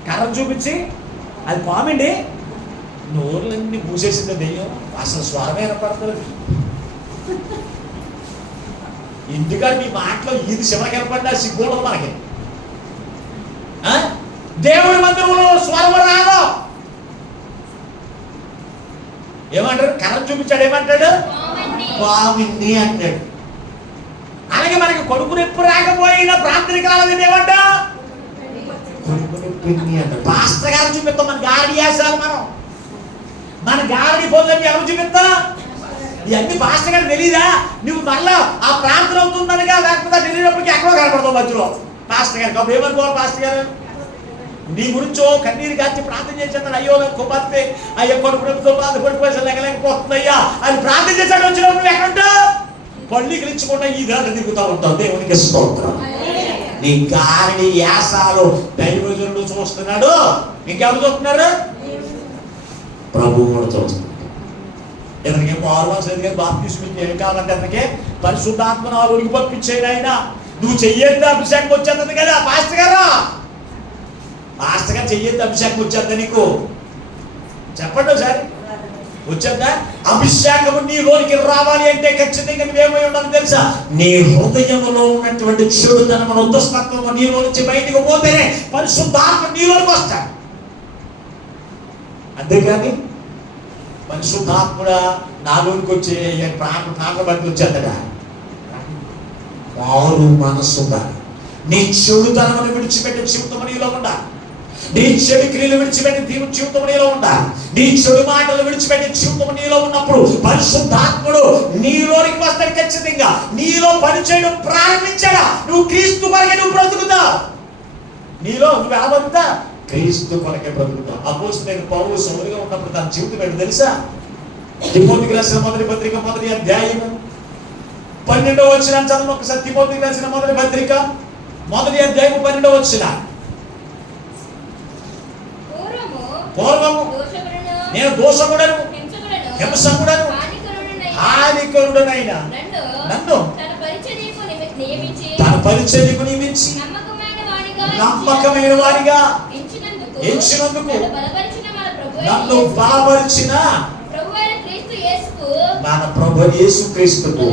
కర్రను చూపించి అది పామండి, నోరులన్నీ మూసేసింది దెయ్యం, అసలు స్వరమే ఏర్పడుతుంది. ఇంటికాడ మీ మాటలో ఇది శివకి ఏర్పడినా సిగ్గుండదు మనకి. దేవుడి మందిరంలో స్వరం రాదు. ఏమంటారు, కర్రను చూపించాడు ఏమంటాడు, పామింది అంటాడు. అలాగే మనకి కొడుకు నొప్పి రాకపోయినా ప్రార్థనకి రాలేదండి ఏమంటా, కొడుకు నొప్పి అంటారు. పాస్టర్ గారు చూపిస్తాం మన గాడి వేసాలి. మన గాడి పొందని ఎవరు చూపిస్తా, ఇవన్నీ పాస్టర్ గారు తెలీదా? నువ్వు మళ్ళా ఆ ప్రార్థన అవుతుందనిగా, లేకపోతే తెలియనప్పటికీ ఎక్కడో కనపడతావు మధ్యలో పాస్టర్ గారికి. అప్పుడు ఏమనుకోవాలి పాస్టర్ గారు, నీ గురించో కన్నీరు కాచి ప్రార్థన చేసేస్తాడు. అయ్యో కుమార్తె, అయ్యో కొడుకు నొప్పితో బాధపడిపోయి లెగలేకపోతుంది అయ్యా అని ప్రార్థన చేశాడు. వచ్చిన నువ్వు ఎక్కడుంటావు, పళ్ళికి ఇచ్చుకుంటా ఈ దాన్ని తిరుగుతూ ఉంటావు. దేవునికి స్తోత్రం. నీ గారిని యాసాలు దైవజనుడు చూస్తున్నాడు, ఇంకెవరు చూస్తున్నారు, ప్రభువు కూడా చూస్తున్నాడు. ఇతనికి పాల్వాల్సి లేదు కానీ బాప్తిస్మం ఏం కావాలంటే అతనికి పరిశుద్ధాత్మ నాలుగురికి పంపించేది. ఆయన నువ్వు చెయ్యేది అభిషేకం వచ్చేది కదా పాస్టర్ గారు, పాస్టర్ గారు చెయ్యేది అభిషేకం వచ్చేద్దా నీకు, చెప్పండి ఒకసారి వచ్చేద్దా? అభిషేకము నీలోనికి రావాలి అంటే ఖచ్చితంగా నువ్వేమై ఉండాలి తెలుసా, నీ హృదయంలో ఉన్నటువంటి చెడుతనము దుష్టత్వము నీలో నుంచి బయటకు పోతేనే పరిశుద్ధాత్మ నీలోనికి వస్తాడు. అంతేకాని పరిశుద్ధాత్ముడా నాలోనికి వచ్చే ప్రాణ బట్టి వచ్చేద్దడా, మారు మనసుగా నీ చెడుతనమును విడిచిపెట్టే జీవితం నీలో ఉండాలి. నీ చెడు క్రియలు విడిచిపెట్టి జీవితం నీలో ఉండాలి. నీ చెడు మాటలు విడిచిపెట్టి జీవితం నీలో ఉన్నప్పుడు పరిశుద్ధాత్ముడు నీలోనికి వస్తాడు. ఖచ్చితంగా నీలో పనిచేయడం ప్రారంభించాడా, నువ్వు క్రీస్తు కొరకే నువ్వు బ్రతుకుతావు. నీలో నువ్వు ఎలా బ్రతుకుతా, క్రీస్తు కొరకే బ్రతుకుతావు. అపోస్తలుడైన పౌలు సౌలుగా ఉన్నప్పుడు తన జీవితం ఏంటో తెలుసా, తిమోతికి రాసిన మొదటి పత్రిక 1వ అధ్యాయము 12వ వచనం చదువు ఒకసారి. తిమోతికి రాసిన మొదటి పత్రిక 1వ అధ్యాయము 12వ వచనం. పూర్వము నేను దోషకుడను, హింసకుడను, హానికరుడనైనా నన్ను తన పరిచర్యకు నియమించి నమ్మకమైన వారిగా ఎంచినందుకు నన్ను బలపరిచిన మన ప్రభు యేసు క్రీస్తుకు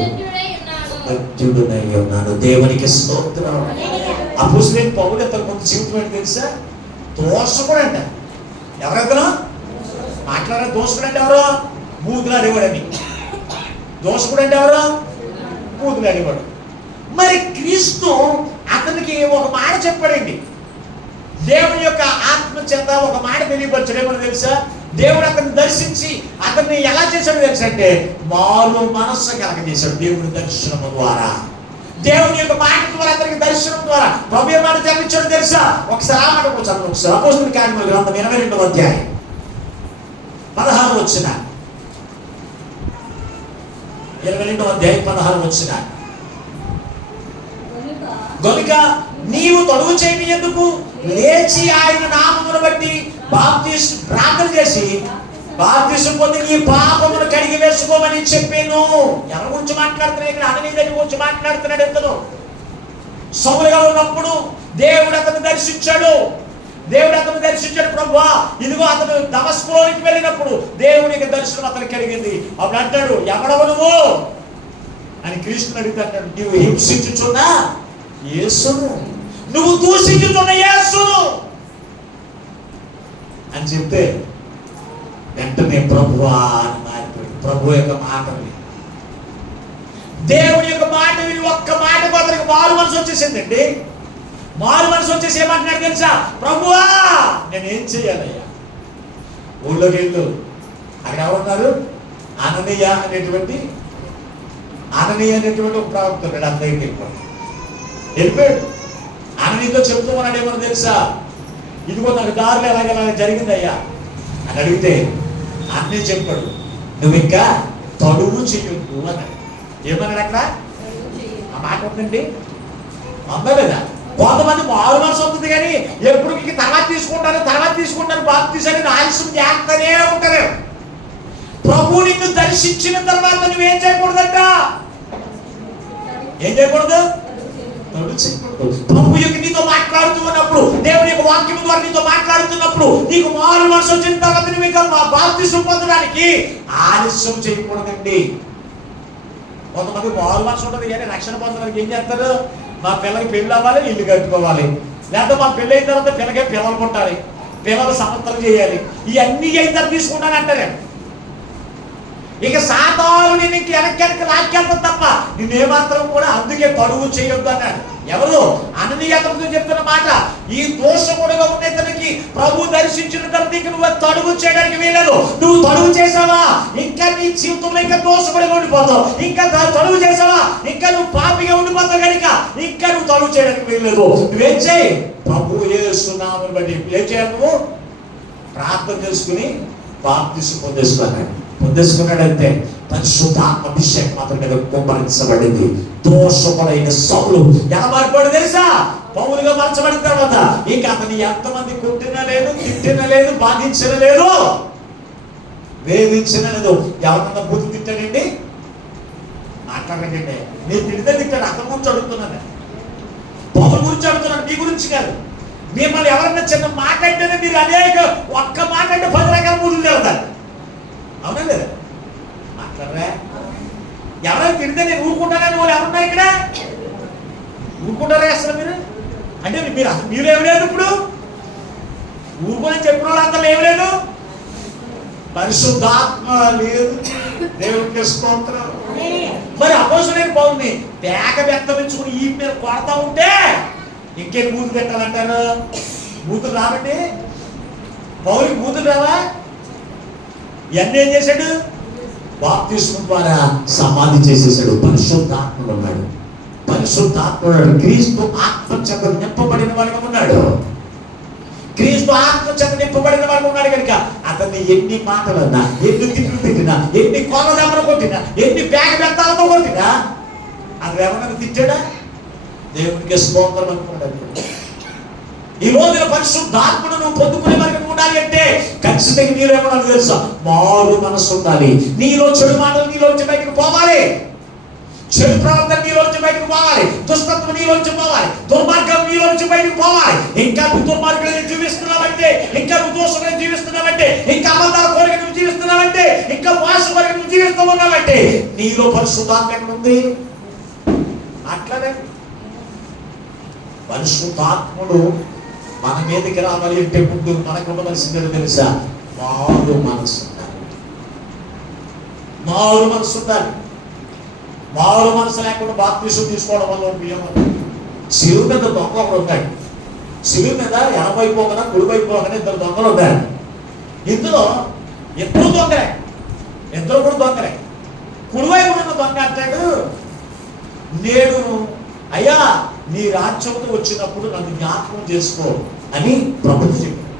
కృతజ్ఞుడనై ఉన్నాను. దేవునికి స్తోత్రం. అపోస్తలుడైన పౌలు అంతకు ముందు జీవితం ఏంటి తెలుసా, దోషకుడు అంట. ఎవరెద్దరు మాట్లాడే దోషకుడు అంటే ఎవరు, బూతులాడేవాడని. దోషకుడు అంటే ఎవరు, బూతులాడేవాడు. మరి క్రీస్తు అతనికి ఒక మాట చెప్పాడండి. దేవుని యొక్క ఆత్మ చేత ఒక మాట తెలియపరచడేమో తెలుసా, దేవుడు అతన్ని దర్శించి అతన్ని ఎలా చేశాడు తెలుసా అంటే మారు మనస్సు కలగజేశాడు. దేవుడి దర్శనము ద్వారా, దేవుని యొక్క మాట ద్వారా, అతనికి దర్శనం ద్వారా ప్రభు మాట జరిగించాడు తెలుసా. ఒకసారి ఆ మాట కూర్చోండి. ఒకసారి అపోస్తలుల కార్యముల గ్రంథం 22వ అధ్యాయం 16వ వచనం. 22వ అధ్యాయం 16వ వచనం. గనుక నీవు తొడుగు చేయని ఎందుకు లేచి ఆయన నామమును బట్టి ప్రార్థన చేసి బాప్తిసం పొంది నీ పాపమును కడిగి వేసుకోమని చెప్పాను. ఎవరి గురించి మాట్లాడుతున్నాడు ఇక్కడ, అననీయుని గురించి మాట్లాడుతున్నాడు. ఎంతలో సౌలుగా ఉన్నప్పుడు దేవుడు అతను దర్శించాడు. ప్రభువా ఇదిగో అతను దమస్కులోనికి వెళ్ళినప్పుడు దేవునికి దర్శనం అతనికి కలిగింది. అప్పుడు అంటాడు, ఎవడవు నువ్వు అని కృష్ణుని అడిగితే అంటాడు, నువ్వు హింసించుచున్నా యేసును, నువ్వు దూషించుతున్న యేసును అని చెప్తే వెంటనే ప్రభువా అని మారిపోయాడు. ప్రభు యొక్క మాట విని, దేవుడి యొక్క మాట విని ఒక్క మాట అతనికి మారు మనసు వచ్చేసిందండి. మారు మనసు వచ్చేసి ఏమంటున్నాడు తెలుసా, ప్రభువా నేనేం చెయ్యాలయ్యా. ఊళ్ళోకి వెళ్ళు, అక్కడ ఎవరున్నారు, అననీయ అనేటువంటి ఒక ప్రవక్త ఉన్నాడు. అంత వెళ్ళిపోయాడు. అననీయతో చెప్తూ ఉన్నాడు ఏమన్నా తెలుసా, ఇదిగో నాకు దారులు ఎలాగ జరిగిందయ్యా అని అడిగితే అన్నీ చెప్పాడు. నువ్వు ఇంకా తడువు చెయ్యొద్దు అన్నాడు. ఏమన్నాడు అక్కడ? ఆ మాట ఉందండి, అందా లేదా? కొంతమంది మారు మనసు అవుతుంది కానీ ఎప్పుడు మీకు తర్వాత తీసుకుంటారు బాప్తిసాన్ని ఆలస్యం చేస్తూనే ఉంటారు. ప్రభు నిన్ను దర్శించిన తర్వాత నువ్వేం చేయకూడదంట? ఏం చేయకూడదు? ప్రభు యొక్క నీతో మాట్లాడుతూ ఉన్నప్పుడు, దేవుని యొక్క వాక్యం ద్వారా నీతో మాట్లాడుతున్నప్పుడు నీకు మారు మనసు వచ్చిన తర్వాత నువ్వు ఇంకా బాప్తిసం పొందడానికి ఆలస్యం చేయకూడదండి. కొంతమంది మారు మనసు ఉంటుంది కానీ రక్షణ పొందడానికి ఏం చేస్తారు? మా పిల్లకి పెళ్ళి అవ్వాలి, ఇల్లు కట్టుకోవాలి, లేకపోతే మా పెళ్ళి అయిన తర్వాత పిల్లకే పిల్లలు పుట్టాలి, పిల్లలు సమర్థన చేయాలి, ఇవన్నీ అయితే తీసుకుంటానంటారు. ఇక సాతాను నేను ఇంక వెనక్కి లాక్కెళ్తాను తప్ప నేనేమాత్రం కూడా అందుకే తడువు చేయొద్దు అన్నాడు. ఎవరు? అననీయతతో చెప్తున్న మాట. ఈ దోషముడుగా ఉన్న ఇతనికి ప్రభు దర్శించిన తర్వాత ఇంక నువ్వు తడువు చేయడానికి వీలేదు. నువ్వు తడువు చేసావా ఇంకా నీ జీవితంలో ఇంకా దోషముడిగా ఉండిపోతావు. ఇంకా తడువు చేసావా ఇంకా నువ్వు పాపిగా ఉండిపోతావు కనుక ఇంకా నువ్వు తడువు చేయడానికి వీలేదు. నువ్వేం చేయి? ప్రభు యేసు నామమును బట్టి ఏం చేయాలి? నువ్వు ప్రార్థన చేసుకుని బాప్తిసం పొందేసుకున్నాడంటే పరిశుద్ధాత్మ అభిషేకం అతని మీద కుమ్మరించబడింది. దోషములైన సౌలు ఎలా మారిపోయాడు తెలుసా? పౌలుగా మార్చబడిన తర్వాత ఇక అతని ఎంతమంది కొట్టినా లేదు, తిట్టిన లేదు, బాధించిన లేదు, వేధించిన లేదు. ఎవరన్నా బుద్ధి తిట్టాడండి? మాట్లాడండి. నేను తిట్టాడు అతని గురించి అడుగుతున్నాను, పౌలు గురించి అడుగుతున్నాను, నీ గురించి కాదు. మిమ్మల్ని ఎవరన్నా చిన్న మాట అంటేనే మీరు అనేక ఒక్క మాట అంటే 10 రకాల బుద్ధులు చెబుతారు. అవునా లేదా? మాట్లాడరా? ఎవరైనా తిడితే నేను ఊరుకుంటానని వాళ్ళు ఎవరున్నారు ఇక్కడ? ఊరుకుంటారా అసలు మీరు? అంటే మీరు ఏమలేదు, ఇప్పుడు ఊరుకొని చెప్పిన వాళ్ళు అంతా ఏమలేదు, పరిశుద్ధాత్మ లేదు. దేవుడికి స్తోత్రం. మరి అపోస్తలుడైన పౌలుని పేక వ్యక్తమించుకుని ఈ మీద కొడతా ఉంటే ఇంకేం బూతులు పెట్టాలంటారు? బూతులు రాబట్టి పౌలుకి బూతులు రావా? ఇవన్నీ ఏం చేశాడు? బాప్తిస్మం ద్వారా సమాధి చేసేసాడు. పరిశుద్ధాత్మలో ఉన్నాడు. పరిశుద్ధాత్ముడు క్రీస్తు ఆత్మ చేత నింపబడిన వాడిగా ఉన్నాడు. క్రీస్తు ఆత్మ చేత నింపబడిన వాడిగా ఉన్నాడు కనుక అతన్ని ఎన్ని మాటలన్నా, ఎన్ని తిట్లు తిట్టినా, ఎన్ని కోనదమ్మలు కొట్టినా, ఎన్ని బ్యాగ్ బెత్తాలతో కొట్టినా అతను ఎవరైనా తిట్టాడా? దేవునికి స్తోత్రం అనుకున్నాడు. ఈ రోజున పరిశుద్ధాత్మను నువ్వు పొందుకునే వరకు ఉండాలి అంటే ఖచ్చితంగా నీలో ఏమన్నా తెలుసా? మారు మనసు ఉండాలి. నీలో చెడు మాటలు నీలోంచి బయటకు పోవాలి, చెడు ప్రవర్తన నీలోంచి బయటకు పోవాలి, దుష్టత్వం నీలోంచి పోవాలి, దుర్మార్గం నీలోంచి బయటకు పోవాలి. ఇంకా నువ్వు దుర్మార్గంగా జీవిస్తున్నావంటే, ఇంకా నువ్వు దోషంగా జీవిస్తున్నావంటే, ఇంకా అబద్ధాల కోరిక నువ్వు జీవిస్తున్నావంటే, ఇంకా మోసం కోరిక నువ్వు జీవిస్తూ ఉన్నావంటే నీలో పరిశుద్ధాత్మ ఎక్కడ ఉంది? అట్లానే పరిశుద్ధాత్ముడు మన మీదకి రావాలి అంటే ముందు మనకు ఉండవలసింది తెలుసా? మారు మనసు ఉండాలి. మారు మనసు ఉండాలి. మారు మనసు లేకుండా బాప్తిసం తీసుకోవడం వల్ల ఉపయోగం. శిలువ మీద దొంగ ఒకడు ఉంటాడు. శిలువ మీద ఎడమైపోకనా కుడివైపోకనా 2 దొంగలు ఉంటారు. ఇందులో ఎప్పుడు దొంగలే, ఇద్దరు కూడా దొంగలే. కుడివైపు ఉన్న దొంగ అంటాడు, నేను అయ్యా నీ రాజ్యంతో వచ్చినప్పుడు నన్ను జ్ఞాపకం చేసుకో అని ప్రభువు చెప్పాడు.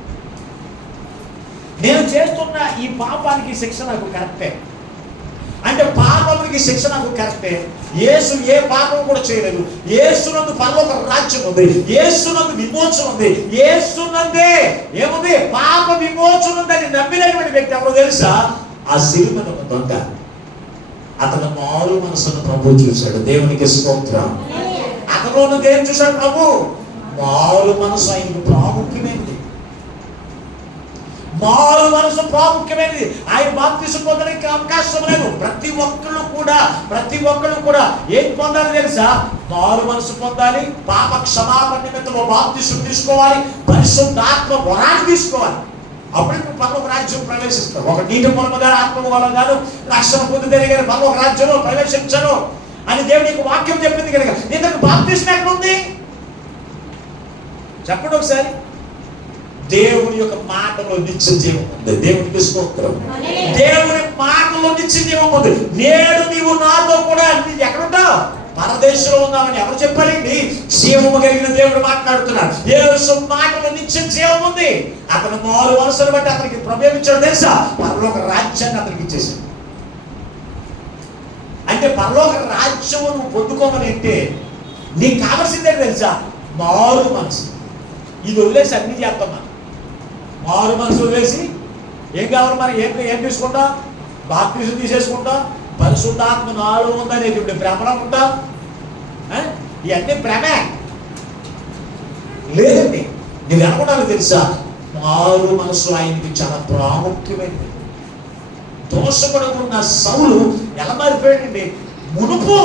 నేను చేస్తున్న ఈ పాపానికి శిక్ష నాకు కరెక్టే అంటే పాపమునికి శిక్ష నాకు కరెక్టే. యేసు ఏ పాపం కూడా చేయలేదు. యేసునందు పరలోక రాజ్యం ఉంది, యేసునందు విమోచన ఉంది, యేసునందే ఏముంది? పాప విమోచన ఉందని నమ్మినటువంటి వ్యక్తి ఎవరో తెలుసా? ఆ శిలువ ఒక దొంగ. అతను మారు మనసును ప్రభువు చూశాడు. దేవునికి స్తోత్రం. అతను దేని చూశాడు ప్రభు? మారు మనసు ఆయనకు ప్రాముఖ్యమైనది. మారు మనసు ప్రాముఖ్యమైనది. ఆయన బాప్తిసం పొందడానికి అవకాశం లేదు. ప్రతి ఒక్కళ్ళు కూడా ఏం పొందాలి తెలుసా? మారు మనసు పొందాలి, పాప క్షమాపణ నిమిత్తం బాప్తిసం తీసుకోవాలి, పరిశుద్ధాత్మ వరాన్ని తీసుకోవాలి. అప్పుడే నువ్వు పరలోక రాజ్యం ప్రవేశిస్తావు. ఒక నీటి మూలముగా ఆత్మ మూలంగాను రక్షణ పొందితే కానీ పరలోక రాజ్యంలో ప్రవేశించను అని దేవుని యొక్క వాక్యం చెప్పింది కనుక ఇతనికి బాప్తిసం ఎక్కడ ఉంది? చెప్పండి ఒకసారి. దేవుని యొక్క మాటలో నిత్య జీవం ఉంది. దేవునికి స్తోత్రం. దేవుని మాటలో నిత్య జీవం ఉంది. నేడు నీవు నాతో కూడా ఎక్కడుంటావు? పరదేశంలో ఉన్నామని ఎవరు చెప్పారండి? జీవము కలిగిన దేవుడు మాట్లాడుతున్నాడు. యేసు మాటలో నిత్యం జీవం ఉంది. అతను మారు మనసును బట్టి అతనికి ప్రభావం ఇచ్చాడు తెలుసా? పరలోక రాజ్యాన్ని అతనికి ఇచ్చేసాడు. అంటే పరలోక రాజ్యం నువ్వు పొందుకోమని అంటే నీకు కావాల్సిందే తెలుసా? మారు మనసు. ఇది వదిలేసి అన్ని చేస్తాం మనం. మారు మనసు వదిలేసి ఏం కావాలి మరి? ఏం తీసుకుంటా? బాప్తిజం తీసేసుకుంటా, పరిశుద్ధాత్మ నాలో ఉందనేది ఇప్పుడు భ్రమలో ఉంటా. ఇవన్నీ భ్రమే లేదండి. నువ్వు అనుకున్నావు తెలుసా? మారు మనసు ఆయనకి చాలా ప్రాముఖ్యమైనది. దోషకుడు ఉన్న సౌలు ఎలా మారిపోయాడండి? మునుపు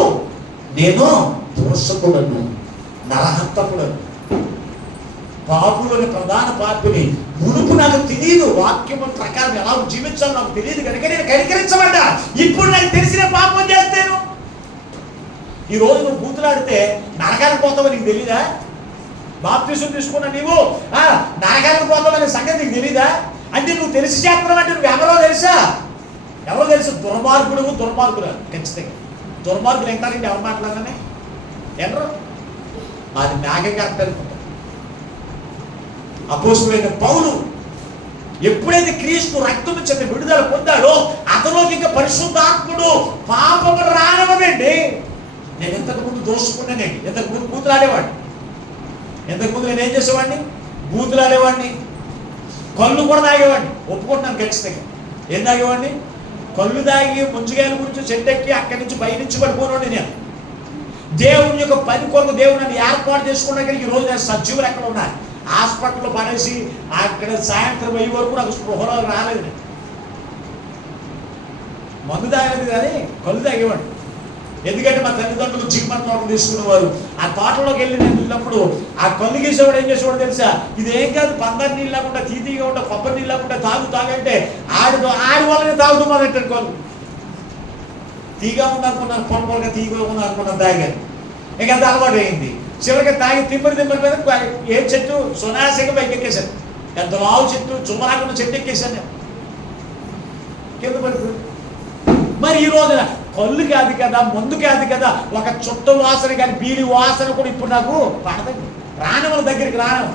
నేను దోషకుడను, నరహంతకుడను, పాపులని ప్రధాన పాపిని. మునుపు నాకు తెలియదు, వాక్యం ప్రకారం ఎలా జీవించాలో నాకు తెలియదు కనుక నేను కనికరించబడ్డా. ఇప్పుడు నాకు తెలిసిన పాపం చేస్తాను. ఈ రోజు నువ్వు బూతులాడితే నరకానికి పోతావు నీకు తెలీదా? బాప్తిజం తీసుకున్నా నీవు నరకానికి పోతావనే సంగతి నీకు తెలీదా? అంటే నువ్వు తెలిసి చేస్తున్నావు అంటే నువ్వు ఎవరో తెలుసా? ఎవరో తెలుసు? దుర్మార్గుడు ఖచ్చితంగా. దుర్మార్గులు ఎంటారండి ఎవరు మాట్లాడగానే ఎవరు? అది నాకే కరెక్ట్ అనుకుంటా. అపోస్తలుడైన పౌలు ఎప్పుడైతే క్రీస్తు రక్తము చేత విడుదల పొందాడో అతనిలోకి ఇంకా పరిశుద్ధాత్ముడు పాపము రానివ్వడండి. నేను ఇంతకుముందు దోసుకున్నానండి, ఇంతకుముందు బూతులాడేవాడిని, ఇంతకుముందు నేను ఏం చేసేవాడిని? బూతులాడేవాడిని, కళ్ళు కూడా తాగేవాడిని. ఒప్పుకుంటున్నాను ఖచ్చితంగా. ఏం తాగేవాడిని? కళ్ళు తాగి ముంచుగాయల గురించి చెట్టెక్కి అక్కడి నుంచి పైనుంచి పడిపోనండి. నేను దేవుని యొక్క పని కొరకు దేవుడు నన్ను ఏర్పాటు చేసుకున్నా కానీ ఈ రోజు నేను సజీవులు ఎక్కడ ఉన్నాయి? హాస్పిటల్లో పడేసి అక్కడ సాయంత్రం అయ్యే వరకు నాకు స్పృహలో రాలేదు. మందు తాగలేదు కానీ కళ్ళు తాగేవాడు. ఎందుకంటే మా తల్లిదండ్రులు జిమ్మన్ తోటలు తీసుకునేవారు. ఆ తోటలోకి వెళ్ళి నేను వెళ్ళినప్పుడు ఆ కళ్ళు గీసేవాడు ఏం చేసేవాడు తెలుసా? ఇదేం కాదు, పందరు నీళ్ళు లేకుండా తీతీగా ఉంటా, కొబ్బరి నీళ్ళు లేకుండా తాగంటే ఆడి వల్లనే తాగుతూ మొదలెట్టాడు. కళ్ళు తీగా ఉందనుకున్నాను, పొలపొలగా తీగా ఉందనుకున్నాను, తాగాను. ఇక అంత అలవాటు అయింది. చివరికి తాగి తిమ్మడి మీద ఏ చెట్టు సునాశంగా పైకి ఎక్కేశాను. ఎంత లావు చెట్టు, చుమ్మరాకుండా చెట్టు ఎక్కేశాను నేను, కింద పడిపోయి. మరి ఈ రోజున కళ్ళు కాదు కదా, మందు కాదు కదా, ఒక చుట్ట వాసన కానీ బీడి వాసన కూడా ఇప్పుడు నాకు పడదండి. రానవల దగ్గరికి రానవ.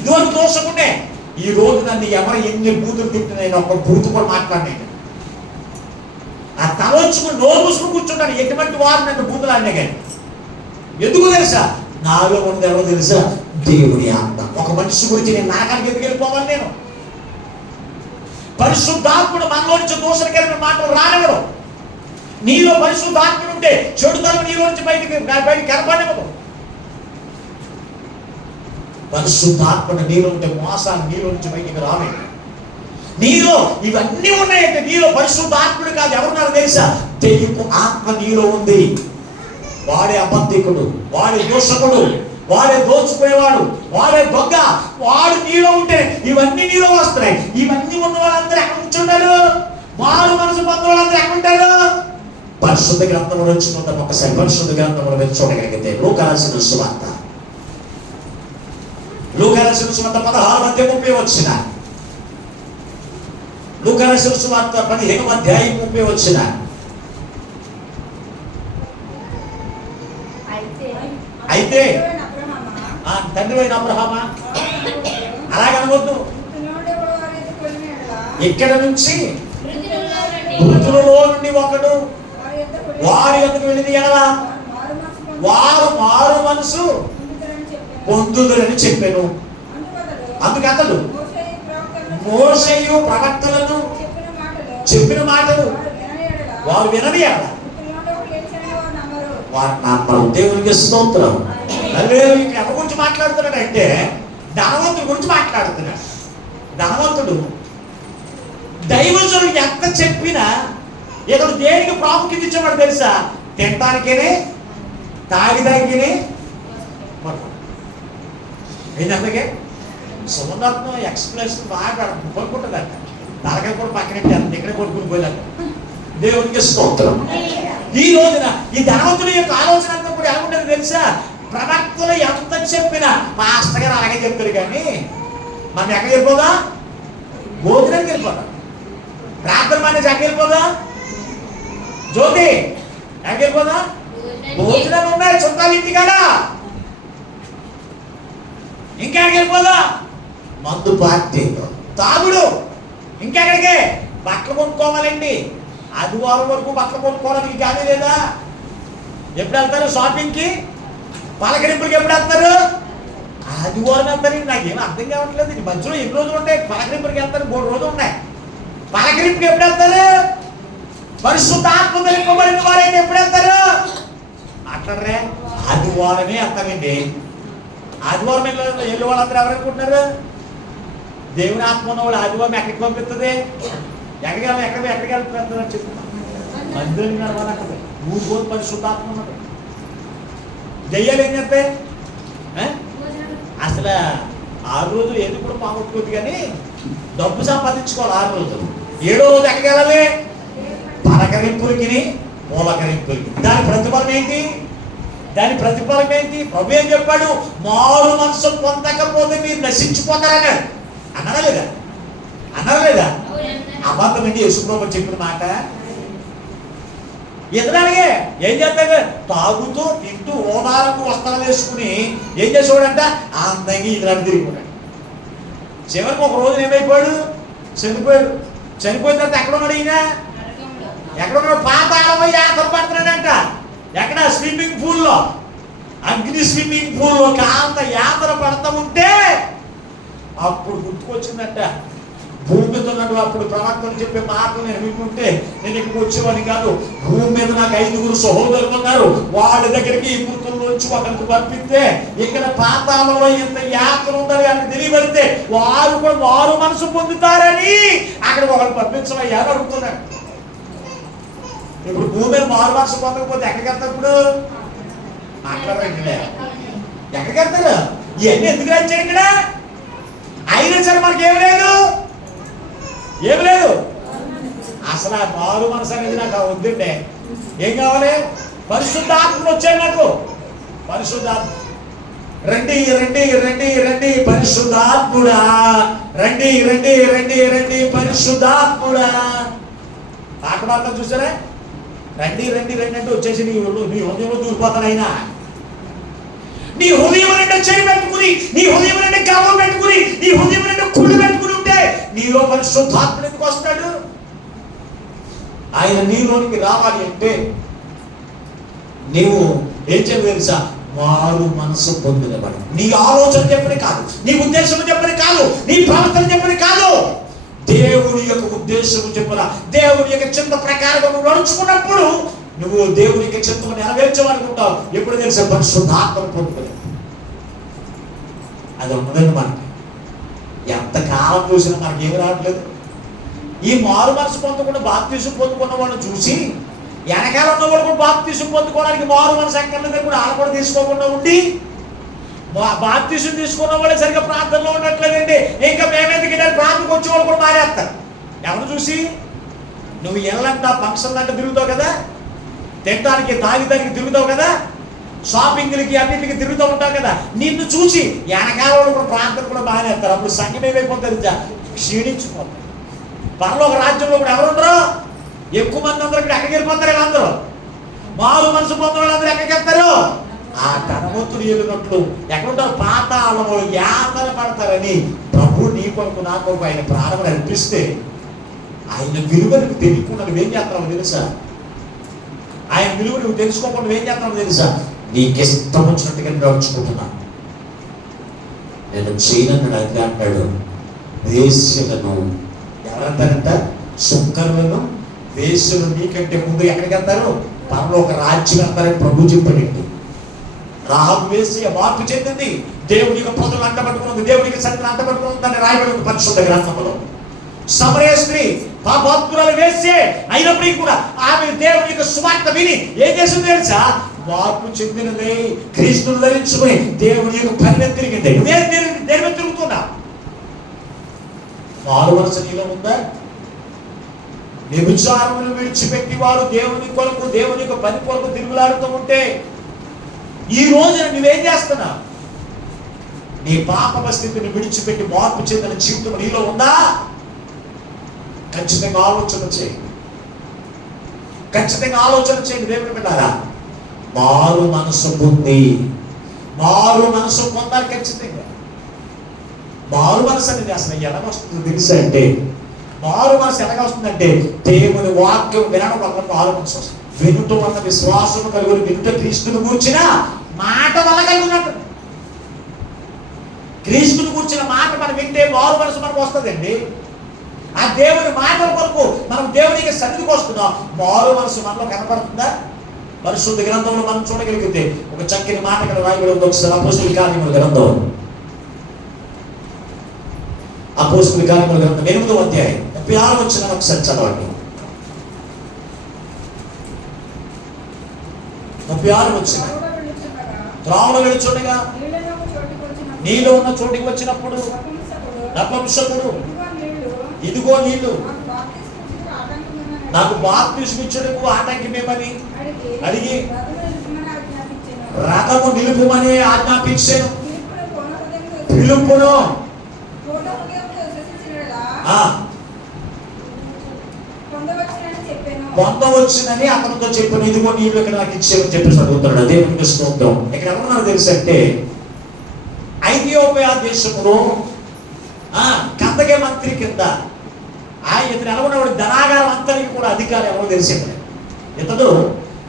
ఇదివరకు దోషకుండే. ఈ రోజు నన్ను ఎవరు ఎన్ని బూతులు తింటున్నాయి, ఒక బూతు కూడా మాట్లాడినాయి. ఆ తలొచ్చుకుని నోరు మూసుకుని కూర్చుంటాను. ఎటువంటి వారు నన్ను బూతులు ఆడినా కానీ. ఎందుకు తెలుసా? నాలో ఉన్నది ఎవరో తెలుసా? దేవుని ఆత్మ. ఒక మనిషి గురించి నేను నాకానికి ఎందుకు వెళ్ళిపోవాలి? నేను పరిశుద్ధాత్ముడు మనలో నుంచి దోషకరమైన మాటలు రానివ్వడం. నీలో పరిశుద్ధాత్ముడు ఉంటే చెడుతనం నీలో నుంచి బయటికి కనపడనివ్వదు. పరిశుద్ధాత్ముడు నీలో ఉంటే మోసాన్ని నీలో నుంచి బయటికి రాలేదు. నీలో ఇవన్నీ ఉన్నాయంటే నీలో పరిశుద్ధాత్ముడు కాదు ఎవరున్నారు తెలుసా? దెయ్యపు ఆత్మ నీలో ఉంది. వాడే అబద్ధికుడు, వాడే దోషకుడు, వాడే దోచుకునేవాడు, వాడే దొంగ, వాడు నీలో ఉంటే ఇవన్నీ నీలో వస్తున్నాయి. ఇవన్నీ ఉన్న వాళ్ళందరూ ఎక్కడ ఉంచుంటారు? మారు మనసు పొందిన వాళ్ళందరూ ఎక్కడ ఉంటారు? పరిశుద్ధ గ్రంథంలో వచ్చుకుంటాం. ఒకసారి పరిశుద్ధ గ్రంథంలో వెళ్ళి చూడగలిగితే లూకా రాసిన సువార్త, లూకా రాసిన సువార్త 16:30 వచ్చిన, లూకా రాసిన సువార్త 15:30 అయితే తండ్రి అయిన అబ్రహామా అలాగనవద్దు. ఇక్కడ నుంచి మృతులలో నుండి ఒకడు వారి యొద్దకు వెళ్ళింది ఎడలా వారు మారు మనసు పొందుదురని చెప్పాను. అందుకు అతడు మోషేయు ప్రవక్తలను చెప్పిన మాటలు వారు వినని ఎడలా వారు నమ్మరు. దేవునికి స్తోత్రం. ఇక్కడ ఎవరి గురించి మాట్లాడుతున్నాడు అంటే ధనవంతుడి గురించి మాట్లాడుతున్నాడు. ధనవంతుడు దైవజనుడు ఎంత చెప్పినా ఇతడు దేనికి ప్రాముఖ్యత ఇచ్చేవాడు తెలుసా? తినటానికేనే, తాగిదానికేనే. ఏంటంటే సుమనాత్మ ఎక్స్ప్లెనేషన్ బాగా కొనుక్కుంటుందంట. తలకాయ కూడా పక్కన ఇక్కడ కొనుక్కుని పోయాక. దేవునికి స్తోత్రం. ఈ రోజున ఈ ధనవంతుడి యొక్క ఆలోచన అంతా కూడా ఎలా ఉండదు తెలుసా? ప్రవక్తలు ఎంత చెప్పినా మాస్టర్ గారు అలాగే చెప్తారు కానీ మనం ఎక్కడ వెళ్ళిపోదా? భోజనానికి వెళ్ళిపోదా? ప్రార్థన మానేసి ఎక్కడ వెళ్ళిపోదా? జ్యోతి ఎక్కడికి వెళ్ళిపోదా? భోజనాలు ఉన్నాయి చుట్టాలు ఇంటికాడ. ఇంకెక్కడికి వెళ్ళిపోదా? మందు పార్టీ, తాగుడు. ఇంకెక్కడికి? బట్టలు కొనుక్కోవాలండి. ఆదివారం వరకు బట్టలు కొనుక్కోవడానికి కానీ లేదా? ఎప్పుడు వెళ్తారు షాపింగ్కి? పలకరింపులకి ఎప్పుడు వెళ్తారు? ఆదివారం వెళ్తారు. నాకేం అర్థం కావట్లేదు. ఈ మధ్యలో ఎన్ని రోజులు ఉంటాయి? పలకరింపులకి వెళ్తారు, 3 రోజులు ఉన్నాయి. పలకరింపుకి ఎప్పుడు వెళ్తారు? పరిశుద్ధాత్మ నింపబడిన వారైతే ఎప్పుడు వెళ్తారు? మాట్లాడరే. ఆదివారమే వెళ్తామండి. ఆదివారం వెళ్ళే వాళ్ళందరూ ఎవరనుకుంటున్నారు? దేవుని ఆత్మ ఉన్న వాళ్ళు ఆదివారం ఎక్కడికి పంపిస్తుంది? ఎక్కడికి వెళ్తుందని చెప్తున్నా. మందిరం నడవాలంటే 3 రోజులు పరిశుద్ధాత్మ ఉన్నది. దెయ్యాలు ఏం చేస్తాయి? అసలు 6 రోజులు ఏది కూడా పాగొట్టుకోదు, కానీ డబ్బు సంపాదించుకోవాలి 6 రోజులు. 7వ రోజు ఎక్కడికి వెళ్ళాలి? పలకరింపులకి, మూలకరింపులకి. దాని ప్రతిఫలం ఏంటి? ప్రభు ఏం చెప్పాడు? మారు మనసు పొందకపోతే మీరు నశించిపోతారన్నాడు. అన్నారా లేదా? అబద్ధం అండి యేసుప్రభు చెప్పిన మాట. ఎదురాగే ఏం చేస్తాడు? తాగుతూ తింటూ ఓదాలకు వస్త్రాలు వేసుకుని ఏం చేసేవాడంట? అందంగా ఇలాంటి తిరిగిపోయాడు. చివరికి ఒక రోజున ఏమైపోయాడు? చనిపోయిన తర్వాత ఎక్కడ ఉన్నాడు ఈయన? పాతాళమై యాతన పడుతున్నాడంట. ఎక్కడ? స్విమ్మింగ్ పూల్లో, అగ్ని స్విమ్మింగ్ పూల్లో కాంత యాతన పడతా ఉంటే అప్పుడు గుర్తుకొచ్చిందంట. భూమి మీద ఉన్నట్టు అప్పుడు ప్రవక్తలు చెప్పే మాటలు నేను వింటుంటే నేను ఇక్కడికి వచ్చేవాడిని కాదు. భూమి మీద నాకు 5 సహోదరులు ఉన్నారు. వాళ్ళ దగ్గరికి ఈ మృతుల్లోంచి ఒకరికి పంపిస్తే ఇక్కడ పాతాళంలో ఎంత యాత్ర ఉందని వాళ్ళకి తెలియబడితే వారు కూడా మారు మనసు పొందుతారని అక్కడ ఒకరికి పంపించమయ్యా అని అడుగుతున్నాడు. ఇప్పుడు భూమి మీద మారు మనసు పొందకపోతే ఎక్కడికి వెళ్తారు? ఇప్పుడు మాట్లాడండి. ఎక్కడికి వెళ్తారు? ఇవన్నీ ఎందుకు రాచారు ఇక్కడ? అయినా సరే మనకి ఏమి లేదు. అసలు ఆ మారు మనసు అనేది నాకు వద్దండి. ఏం కావాలి? పరిశుద్ధాత్మలు వచ్చాయి నాకు. పరిశుద్ధాత్మ రండి పరిశుద్ధాత్ముడా, రండి పరిశుద్ధాత్ముడా. పాట పాడతాం చూసారా? రండి అంటే వచ్చేసి నీ హృదయంలో దూరిపోతాను. అయినా నీ హృదయం నిండా చేయి పెట్టుకుని, నీ హృదయం నిండా గర్వం పెట్టుకుని, నీ హృదయం నిండా కుళ్ళు పెట్టుకుని ఉంటే నీలో పరిశుద్ధాత్ముడు ఎందుకు వస్తాడు? ఆయన నీలోనికి రావాలి అంటే నీవు ఏం చెప్పి తెలుసా? మారు మనసు పొందినవాడు. నీ ఆలోచన చెప్పని కాదు, నీ ఉద్దేశం చెప్పని కాదు, నీ ప్రవర్తన చెప్పని కాదు, దేవుని యొక్క ఉద్దేశం చెప్పిన, దేవుని యొక్క చింత ప్రకారంగా నువ్వు నడుచుకున్నప్పుడు నువ్వు దేవుని యొక్క చింతను నెరవేర్చమనుకుంటావు. ఎప్పుడు తెలుసా? పరిశుద్ధాత్మను పొందుకునే అది ఉన్నదండి. మనకి ఎంతకాలం చూసినా మనకేమి రావట్లేదు. ఈ మారు మనసు పొందకుండా బాప్తీసం పొందుకున్న వాళ్ళని చూసి వెనకాల ఉన్నవాడు కూడా బాప్తీసం పొందుకోవడానికి మారు మనసు ఎక్కర్లేదు కూడా ఆడ కూడా తీసుకోకుండా ఉండి బాప్తీసం తీసుకున్న వాళ్ళే సరిగ్గా ప్రార్థనలో ఉండట్లేదండి. ఇంకా మేమెందుకు ప్రార్థనకు వచ్చేవాళ్ళు కూడా మారేస్తారు. ఎవరు చూసి? నువ్వు ఎల్లంట ఫంక్షన్లు అంటే తిరుగుతావు కదా, తినడానికి తాగిదానికి తిరుగుతావు కదా, షాపింగ్లకి అన్నింటికి తిరుగుతూ ఉంటావు కదా, నిన్ను చూసి వెనకాల వాళ్ళు కూడా ప్రార్థన కూడా మానేస్తారు. అప్పుడు సంఘం ఏమైపోతుంది? క్షీణించిపోతుంది. పరలోక రాజ్యంలో కూడా ఎవరుండరు? ఎక్కువ మంది అందరూ ఇక్కడ ఎక్కడికి వెళ్ళిపోతారు? వీళ్ళందరూ మారు మనసు పొందిన వాళ్ళందరూ ఎక్కడికి వెళ్తారు? ఆ ధనవంతుడు వెళ్ళినట్లు ఎక్కడుంటారు? పాతాళంలో యాతన పడతారని ప్రభు నీ కొరకు నా కొరకు ఆయన ప్రాణం అర్పిస్తే ఆయన విలువను తెలియకుండా నువ్వేం చేస్తావు తెలుసా? ఆయన విలువ నువ్వు తెలుసుకోకుండా నువ్వేం చేస్తావు తెలుసా? నీకు ఇష్టం వచ్చినట్టుగా నడుచుకుంటున్నా నేను చేయనన్నాడు. అది అంటాడు, వేశ్యలను ఎవరంటారంట? సుంకరులను, వేశ్యలు నీకంటే ముందు ఎక్కడికి వెళ్తారు? పరలోక రాజ్యం వెళ్తారని ప్రభు చెప్పాడండి. రాహబు వేశ్య మార్పు చెందింది. దేవునికి ప్రజలు అంటబట్టుకున్నది, దేవునికి సత్యం అంటబట్టుకున్నది అని రాయబడి ఉంది పరిశుద్ధ గ్రంథంలో. సమరయ స్త్రీ పాపాత్మురాలు వేశ్యే అయినప్పటికీ కూడా ఆమె దేవుని యొక్క సువార్త విని ఏం చేసింది తెలుసా? మార్పు చెందినది, క్రీస్తును ధరించుకుని దేవుని యొక్క పని మీద తిరిగింది. నువ్వేం దేని మీద తిరుగుతున్నా? మారు మనసు నీలో ఉందా? వ్యభిచారమును విడిచిపెట్టి వారు దేవుని కొరకు, దేవుని యొక్క పని కొరకు తిరుగులాడుతూ ఉంటే ఈ రోజున నువ్వేం చేస్తున్నావు? నీ పాప స్థితిని విడిచిపెట్టి మార్పు చెందిన జీవితం నీలో ఉందా? ఖచ్చితంగా ఆలోచన చేయి. ఖచ్చితంగా ఆలోచన చేయండి దేవుని బిడ్డారా. మారు మనసు పొంది, మారు మనసు పొందాలి ఖచ్చితంగా. మారు మనసు అనేది అసలు ఎలా వస్తుందో తెలుసా అంటే, మారు మనసు ఎలాగ వస్తుందంటే దేవుని వాక్యం వినడం వల్ల మారు మనసు వస్తుంది. వినుట వల్ల విశ్వాసం కలుగుని, వినుట క్రీస్తుని కూర్చిన మాట వల్ల కలుగునట్టు. క్రీస్తుని కూర్చిన మాట మనం వింటే మారు మనసు మనకు వస్తుందండి. ఆ దేవుని మాటల కొరకు మనం దేవునికి సన్నిధికి వస్తున్నాం. మారు మనసు మనలో కనపడుతుందా? పరిశుద్ధ గ్రంథంలో మనం చూడగలిగితే ఒక చక్కని మాట ఇక్కడ రాయబడి ఉంది. ఒకసారి అపోస్తుల కార్యముల గ్రంథం, అపోస్తుల కార్యముల గ్రంథం 8వ అధ్యాయం 36 వచనం ఒకసారి చదవండి. 36 వచనం. త్రావులు వెళుచుండగా నీలో ఉన్న చోటికి వచ్చినప్పుడు నపుంసకుడు, ఇదిగో నీళ్లు, నాకు బాప్తిస్మిచ్చుటకు ఆటంకమేమని అడిగి రథము నిలుపుమని ఆజ్ఞాపించాను. పిలుపును పొందవచ్చునని అతనితో చెప్పాను. ఇదిగో నీళ్ళు ఇక్కడ నాకు ఇచ్చేమని చెప్పేసి అడుగుతున్నాడు. దేవునికి స్తోత్రం. ఇక్కడ ఎవరున్నారు తెలుసు అంటే, ఐథియోపియా దేశంలో కందగే మంత్రి కింద ఇతను ఎలాగొన్నవాడు, ధనాగారం అంతటికి కూడా అధికారి. ఎవరో తెలిసింది, ఇతడు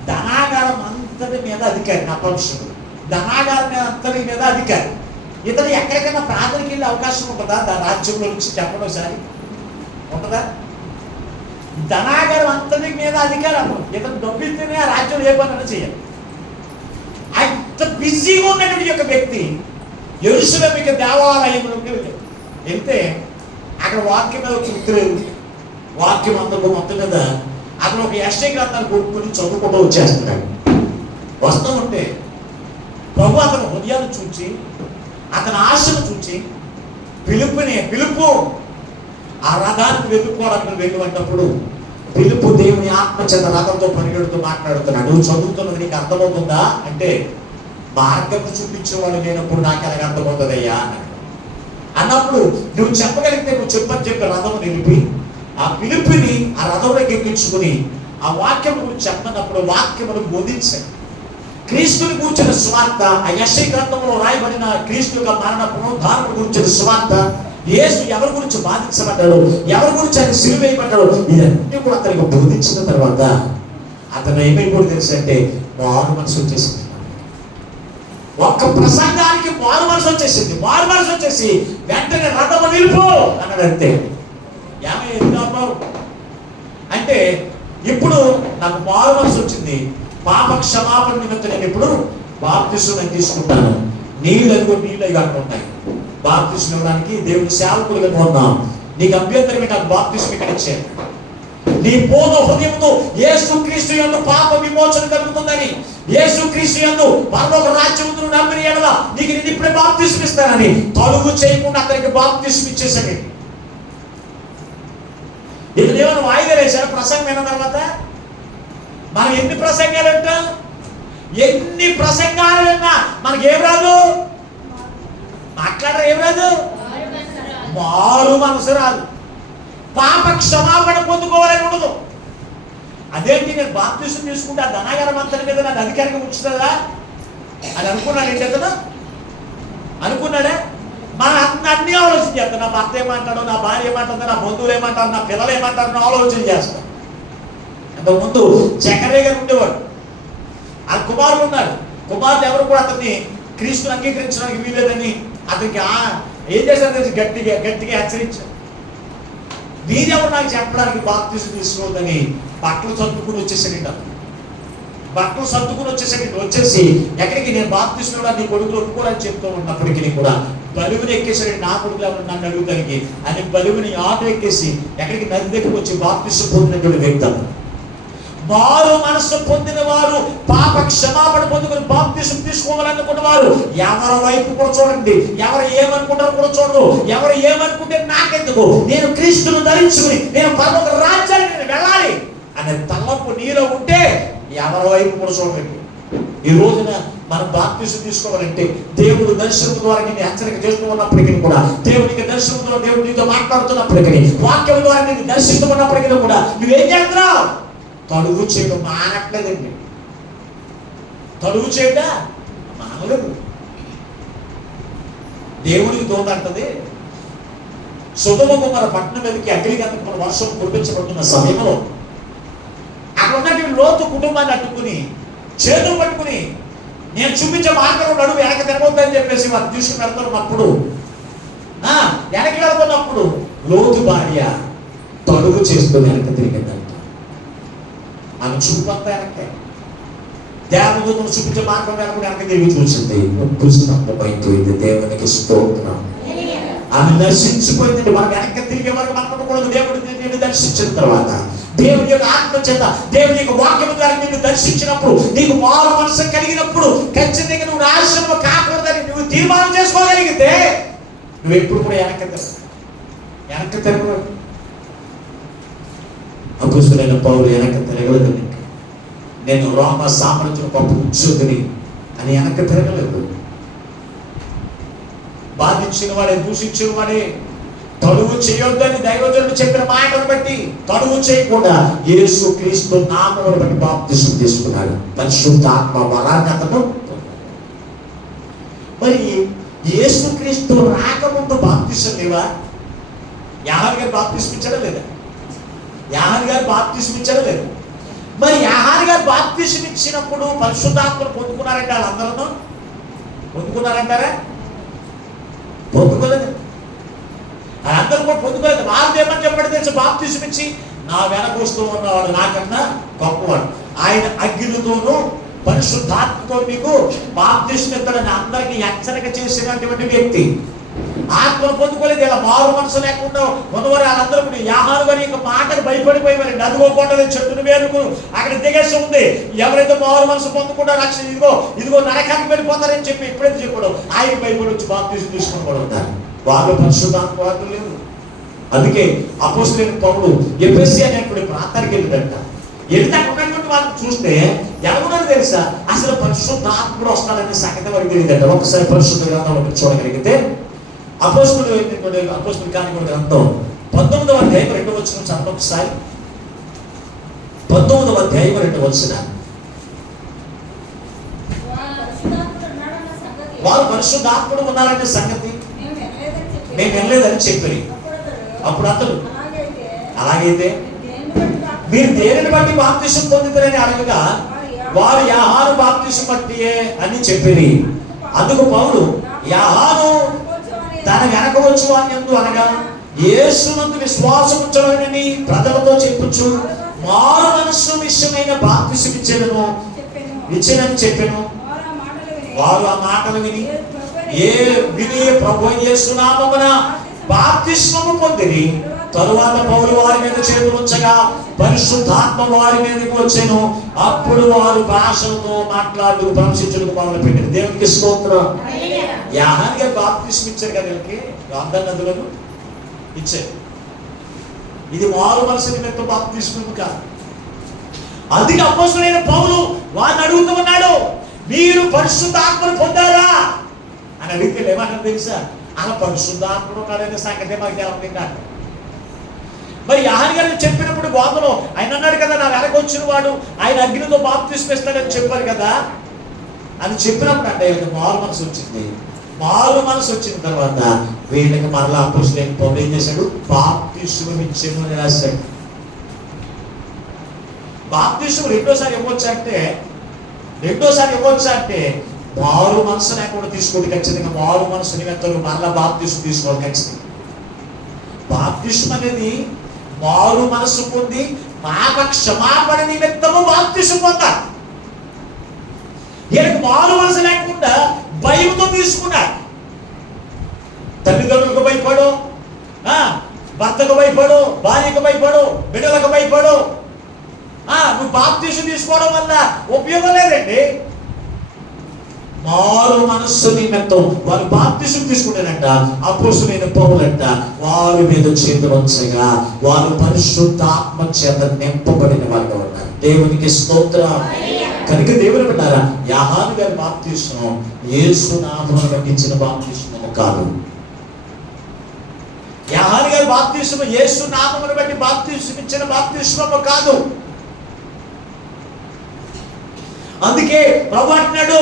ధనాగారం అంతటి మీద అధికారి. నపుంసకుడు ధనాగారం అంతటి మీద అధికారి. ఇతను ఎక్కడికైనా ప్రార్థనకి వెళ్ళే అవకాశం ఉంటుందా? రాజ్యంలో నుంచి చెప్పడం ఒకసారి ఉంటుందా? ధనాగారం అంతటి మీద అధికారం. ఇతను డబ్బిస్తేనే ఆ రాజ్యంలో ఏ పని చేయాలి. అంత బిజీగా ఉన్నటువంటి యొక్క వ్యక్తి యెరూషలేము దేవాలయంలోకి వెళ్తే అక్కడ వాక్యం మీద కూర్చోలేదు. వాక్యం అందరూ మొత్తం మీద అక్కడ ఒక యెషయా గ్రంథాన్ని కొనుక్కొని చదువుకుంటూ వచ్చేస్తున్నాడు. వస్తూ ఉంటే ప్రభు అతని హృదయాన్ని చూచి, అతని ఆశను చూచి పిలుపు ఆ రథానికి వెతుక్కోవడానికి వెళ్ళినప్పుడు పిలుపు దేవుని ఆత్మచేత రథంతో పరిగెడుతూ మాట్లాడుతున్నాడు. నువ్వు చదువుతున్నది నీకు అర్థమవుతుందా అంటే, మార్గం చూపించేవాడు లేనప్పుడు నాకు ఎలాగ అర్థమవుతుందయ్యా అన్నప్పుడు నువ్వు చెప్పగలిగితే నువ్వు చెప్పని చెప్పి రథం నిలిపి ఆ పిలుపుని ఆ రథంలోకి ఎక్కించుకుని ఆ వాక్యం గురించి చెప్పినప్పుడు వాక్యమును బోధించాడు. క్రీస్తుని కూర్చిన సువార్త, ఆ యెషయా గ్రంథంలో రాయబడిన క్రీస్తు యొక్క మరణ పునరుద్ధారణ గురించిన సువార్త, యేసు ఎవరి గురించి బాధించబడ్డాడు, ఎవరి గురించి ఆయన సిలువ వేయబడ్డాడు, ఇదన్నీ కూడా అతనికి బోధించిన తర్వాత అతను ఏమైపోయి తెలుసు అంటే మారు మనసు వచ్చేసింది. ఒక్క ప్రసంగానికి మారు మనసు వచ్చేసింది. మారు మనసు వచ్చేసి వెంటనే రథము నిలుపు అన్నాడు. అంతే. ఏమో అంటే ఇప్పుడు నాకు మారు మనసు వచ్చింది, పాప క్షమాపణ నిమిత్తం నేను ఇప్పుడు బాప్తిస్మం తీసుకుంటాను. నీళ్ళు అక్కడ ఉంటాయి. బాప్తిస్మం ఇవ్వడానికి దేవుని సేవకులుగా ఉన్నాం. నీకు అభ్యంతరం నాకు బాప్తిస్మం ఇక్కడ ఇచ్చాను. నీ పూర్ణ హృదయంతో యేసుక్రీస్తు యందు పాప విమోచన కలుగుతుందని, యేసుక్రీస్తు యందు పరలోక రాజ్యమును నమ్మిన యెడల నీకు నేను ఇప్పుడే బాప్తిస్మం ఇస్తానని తలుగు చేయకుండా అతనికి బాప్తిస్మం ఇచ్చేసాడు. ఇది ఏమైనా వాయిదా వేశారు ప్రసంగం అయిన తర్వాత? మనం ఎన్ని ప్రసంగాలు వింటాం, ఎన్ని ప్రసంగాలు విన్నా మనకి ఏం రాదు, మాట్లాడరు, ఏం రాదు, మారు మనసు రాదు. పాప క్షమాపణ పొందుకోవాలని ఉండదు. అదేంటి నేను బాప్తిస్మం తీసుకుంటే ఆ ధనాగారం అంతటి మీద నాకు అధికారిగా ఉంచుతుందా అని అనుకున్నాడు. ఏంటి అతను అనుకున్నాడే? మనం అన్ని ఆలోచన చేస్తాం. నా భర్త ఏమంటాడు, నా భార్య ఏమంటుందో, నా బంధువులు ఏమంటారు, నా పిల్లలు ఏమంటారు ఆలోచన చేస్తాం. అంతకుముందు జకర్యా గారు ఉండేవాడు, ఆ కుమారులు ఉన్నారు. కుమారులు ఎవరు కూడా అతన్ని క్రీస్తుని అంగీకరించడానికి వీలేదని అతనికి ఏం చేశారు గట్టిగా హెచ్చరించారు. మీరెవరు నాకు చెప్పడానికి బాప్తిస్మం తీసుకోవద్దని బట్టలు సర్దుకుని వచ్చేసాడు. బట్టలు సర్దుకుని వచ్చేసి ఎక్కడికి నేను బాప్తిస్మం నీ కొడుకులు ఒప్పుకోవాలని చెప్తూ ఉన్నప్పటికీ కూడా బలువుని ఎక్కేసాడు. నా కొడుకులు ఎవరు నన్ను అడుగుతానికి అని బలువుని ఆటో ఎక్కేసి ఎక్కడికి నది దగ్గరకు వచ్చి బాప్తిస్మం పొందినటువంటి వ్యక్తి. మారు మనసు పొందిన వారు, పాప క్షమాపణ పొందుకుని బాప్తిస్మం తీసుకోవాలనుకున్న వారు ఎవరి వైపు కూడా చూడండి. ఎవరు ఏమనుకుంటారో కూడా చూడదు. ఎవరు ఏమనుకుంటే నాకెందుకు, నేను క్రీస్తును ధరించుకుని నేను పరలోక రాజ్యానికి నేను వెళ్ళాలి అనే తలంపు నీలో ఉంటే ఎవరి వైపు కూడా చూడండి. ఈ రోజున మనం బాప్తిస్మం తీసుకోవాలంటే దేవుడు దర్శనం ద్వారా నేను హెచ్చరిక చేస్తూ ఉన్నప్పటికీ కూడా, దేవునికి దర్శనం ద్వారా దేవుడు నీతో మాట్లాడుతున్నప్పటికీ, వాక్యం ద్వారా నేను దర్శిస్తూ ఉన్నప్పటికీ కూడా నువ్వేం చేస్తున్నావు? తడుగు చేయడం మానట్లేదండి. తడుగు చేయడా మానలేదు. దేవుడికి తోదంటది, సొదొమ గొమొర్రా పట్టణం మీదకి అగ్నిగంధకముల వర్షం కురిపించబడుతున్న సమయంలో అక్కడ ఉన్నటువంటి లోతు కుటుంబాన్ని అట్టుకుని చేతులు పట్టుకుని నేను చూపించే మార్గంలో నడువు వెనక తిరగొద్దని చెప్పేసి వారు తీసుకుని వెళ్తున్నప్పుడు, వెనక్కి వెళ్తున్నప్పుడు లోతు భార్య తడుగు చేస్తూ వెనక తిరిగిందంట. ఆమె చూపంతా వెనక్కే. దేవదూతను చూపించే మార్గం వెనక తిరిగి చూసింది. ఉప్పు స్తంభమైపోయింది. దేవునికి స్తోత్రం. ఆమె దర్శించిపోయిందండి. మనం వెనక్కి తిరిగే వరకు మనకూడదు. దేవుడు నిన్ను దర్శించిన తర్వాత, దేవుని యొక్క ఆత్మ చేత, దేవుని యొక్క వాక్యం ద్వారా నిన్ను దర్శించినప్పుడు, నీకు మారు మనసు కలిగినప్పుడు ఖచ్చితంగా నువ్వు నాశనం కాకూడదని నువ్వు తీర్మానం చేసుకోగలిగితే నువ్వు ఎప్పుడు కూడా వెనక్కి తిరగవు. అపోస్తలుడైన పౌలు వెనక్కి తిరగలేదండి. నేను రోమ సామ్రాజ్యం గొప్ప ఉద్యోగిని అని వెనక్కి తిరగలేదు. బాధించిన వాడే, దూషించిన వాడే తడువు చేయొద్దని దైవజనుడు చెప్పిన మాటను బట్టి తడువు చేయకుండా యేసు క్రీస్తు నామమును బట్టి బాప్తిసం తీసుకున్నాడు. పరిశుద్ధాత్మ వరాన్ని అతను. మరి యేసు క్రీస్తు రాకముందు బాప్తిసం లేవా? యాహాను గారు బాప్తిసం ఇచ్చాడా లేదా? యాహాను గారు బాప్తిసం ఇచ్చాడా లేదా? మరి యాహాను గారు బాప్తిసం ఇచ్చినప్పుడు పరిశుద్ధాత్మను పొందుకున్నారంటే వాళ్ళందరూ పొందుకున్నారంటారా? పొందుకోలేదు. అందరూ కూడా పొందుకోలేదు. వారు ఏమని చెప్పండి తెలుసు? బాప్తిసం ఇచ్చి నా వెనక వస్తూ ఉన్నవాడు నాకన్నా గొప్పవాడు, ఆయన అగ్నితోనూ పరిశుద్ధాత్మతో మీకు బాప్తిసం ఇస్తాడని అందరికీ హెచ్చరిక చేసినటువంటి వ్యక్తి. ఆత్మను పొందుకోలేదు. ఇలా మారు మనసు లేకుండా ఉన్నవారు వాళ్ళందరూ కూడా యాహాను గారి యొక్క మాటకు భయపడిపోయి మరి నదుకోకుండా చెట్టును వేరుకు అక్కడ దిగేసి ఉంది. ఎవరైతే మారు మనసు పొందుకుంటారో రక్షణ ఇదిగో నరకానికి వెళ్ళిపోతారని చెప్పి ఎప్పుడైతే చెప్పాడు ఆయన భయపడి వచ్చి బాప్తిసం తీసుకుని కూడా ఉంటారు. వాళ్ళు పరిశుద్ధాత్మ వారు లేవు. అందుకే అపోస్తలుడైన పౌలు ఎఫెసీ అనేటువంటి ప్రాంతానికి వెళ్ళిందంట. వెళ్తే ఉన్నటువంటి వాళ్ళని చూస్తే ఎవరున్నారు తెలుసా? అసలు పరిశుద్ధాత్ముడు వస్తాడనే సంగతి వారికి తెలియదంట. ఒకసారి పరిశుద్ధ గ్రంథం చూడగలిగితే అపోస్తలుల కార్యముల గ్రంథం 19వ అధ్యాయం 2వ వచనం చదవండి ఒకసారి. 19వ అధ్యాయం 2వ వచనం. వారు పరిశుద్ధాత్ముడు ఉన్నారనే సంగతి మేము వినలేదని చెప్పారు. అప్పుడు అతడు అలాగైతే మీరు దేనిని బట్టి బాప్తిసం పొందుతారని అడగగా వారు యాహాను బాప్తిసం బట్టియే అని చెప్పారు. అందుకు పౌలు యాహాను తన వెనక వచ్చు అని ఎందు అనగా యేసునందు విశ్వాసం ఉంచడమని ప్రజలతో చెప్పుచు మారు మనస్సు విషయమైన బాప్తిసం ఇచ్చేనని చెప్పాను. వారు ఆ మాటలు విని ప్రభు యేసు నామమున బాప్తిస్మము పొందిరి. తరువాత పౌలు వారి మీద చేతులు ఉంచగా పరిశుద్ధాత్మ వారి మీదకి వచ్చాను. అప్పుడు వారు భాషలతో మాట్లాడుతూ ప్రవచించడానికి మొదలు పెట్టారు. దేవునికి స్తోత్రం. యాహాను గారు బాప్తిస్మం ఇచ్చారు కదా వీళ్ళకి, యోర్దాను నదులను ఇచ్చారు. ఇది మారు మనసు నిమిత్తం బాప్తిస్మం కాదు. అందుకే అపోస్తలుడైన పౌలు వారిని అడుగుతూ ఉన్నాడు, మీరు పరిశుద్ధాత్మను పొందారా అని అడిగితే ఏమంటారు తెలుసా? అలా పరిశుద్ధాత్ముడు ఉన్నాడనే సంగతి మాకు తెలవదు. మరి యాహాను గారు చెప్పినప్పుడు బోధలో ఆయన అన్నాడు కదా, నా వెనక వచ్చిన వాడు ఆయన అగ్నితో బాప్తిస్మం ఇస్తాడని చెప్పారు కదా అని చెప్పినప్పుడు అంటే మారు మనసు వచ్చింది. మారు మనసు వచ్చిన తర్వాత వీళ్ళకి మరలా అపోస్తలుడైన పౌలు ఏం చేశాడు? బాప్తిస్మం ఇచ్చేను అని రాశాడు. బాప్తిస్మం రెండోసారి ఇవ్వచ్చా అంటే మారు మనసు లేకుండా తీసుకోండి. ఖచ్చితంగా మారు మనసు నిమిత్తం మరలా బాప్తిస్మం తీసుకోవాలి ఖచ్చితంగా. బాప్తిస్మం అనేది మారు మనసు పొంది పాప క్షమాపణ నిమిత్తము బాప్తిస్మం పొందాలి. ఈయనకు మారు మనసు లేకుండా భయంతో తీసుకున్నాడు. తల్లిదండ్రులకు భయపడు, భర్తకు భయపడు, భార్యకు భయపడు, బిడ్డలకు భయపడు. నువ్వు బాప్తిస్మం తీసుకోవడం వల్ల ఉపయోగం లేదండి. మారు మనస్సు నిమిత్తం వారు బాప్తిస్మం తీసుకున్నారంట. అపోస్తలుడైన పౌలంట వారి మీద చేతులు ఉంచగా వారు పరిశుద్ధాత్మ చేత నింపబడిన వారుగా ఉన్నారు. దేవునికి స్తోత్రం. కనుక దేవుని బిడ్డారా, యాహాను గారి బాప్తిస్మం యేసు నామమును బట్టి ఇచ్చిన బాప్తిస్మము కాదు. యాహాను గారి బాప్తిస్మం యేసు నామమును బట్టి బాప్తిస్మం ఇచ్చిన బాప్తిస్మము కాదు. అందుకే ప్రభు అంటున్నాడు,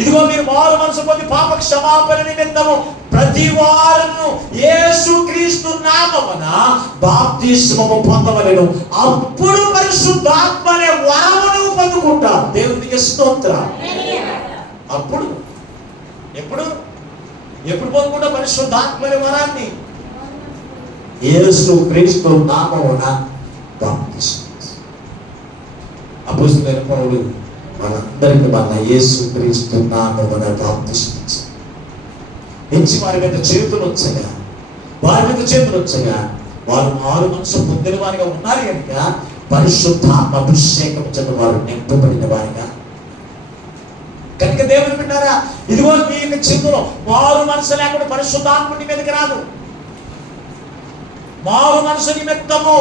ఇదిగో మీరు మారు మనసు పొంది పాప క్షమాపణ నిమిత్తము ప్రతి వారును యేసుక్రీస్తు నామమున బాప్తిస్మము పొందవలెను, అప్పుడు పరిశుద్ధాత్మ అనే వరమును పొందుకుంటాం. దేవునికి స్తోత్రం. అప్పుడు ఎప్పుడు పొందుకుంటాం పరిశుద్ధాత్మ అనే వరాన్ని? యేసుక్రీస్తు నామమున బాప్తిస్మం. అపోస్తలుడైన పౌలు మనందరికీ మన యేసుక్రీస్తు నామమున బాప్తిస్మం ఇచ్చి వారి మీద చేతులు వచ్చగా వారు మారు మనసు పొందిన వారిగా ఉన్నారు కనుక పరిశుద్ధాత్మ అభిషేకం చేత వారు నింపబడిన వారిగా కనుక దేవుని విన్నారా, ఇదిగో మీ యొక్క చేతుల్లో మారు మనసు లేకుండా పరిశుద్ధాత్మ నీ మీదకి రాదు. మారు మనసు నిమిత్తము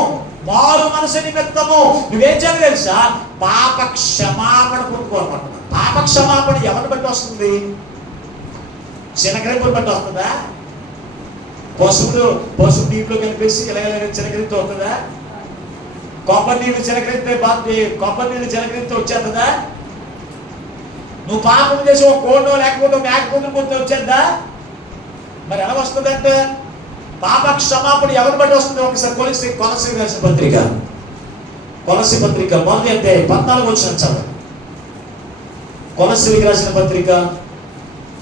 నువ్వేం చేయాలి తెలుసా? పాప క్షమాపణ పొందుకోవాలన్నమాట. పాప క్షమాపణ ఎవరిని బట్టి వస్తుంది? చినకరింపుని బట్టి వస్తుందా? పసుపు నీటిలో కలిపేసి ఇలా చినకరితో వస్తుందా? కొబ్బరి నీళ్ళు చినకరితో వచ్చేస్తుందా? నువ్వు పాపం చేసి ఒక కోడో లేకపోతే మేకపోతే పోతే వచ్చేద్దా? మరి ఎలా వస్తుందంటే పాప క్షమాపణ ఎవరిని బట్టి వస్తుంది? ఒకసారి కొలసి రాసిన పత్రిక మొదటి అధ్యాయం 14 వచనం చదవండి. కొలస్సీలకు రాసిన పత్రిక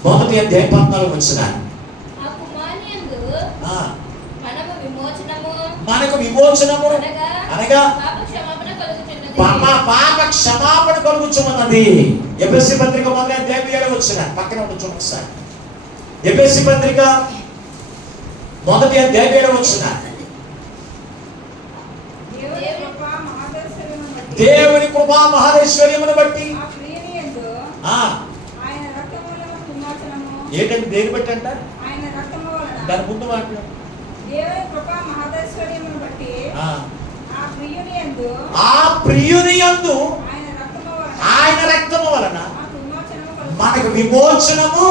మొదటి అధ్యాయం 14 వచనం. మనకు విమోచనము అనగా పాప క్షమాపణ కలుగుచున్నది. ఎఫెసీ పత్రిక మొదటి అధ్యాయం 7వ వచనం పక్కన ఉండొచ్చు ఒకసారి. ఎఫెసీ పత్రిక మొదటి అధ్యాయం 7వ వచనం. దేవుని కృపా మహదైశ్వర్యమును బట్టి ఏంటంటే దేని బట్టి అంట? దాని ముందు మాట్లాడు. ఆ ప్రియుని యందు ఆయన రక్తము వలన మనకు విమోచనము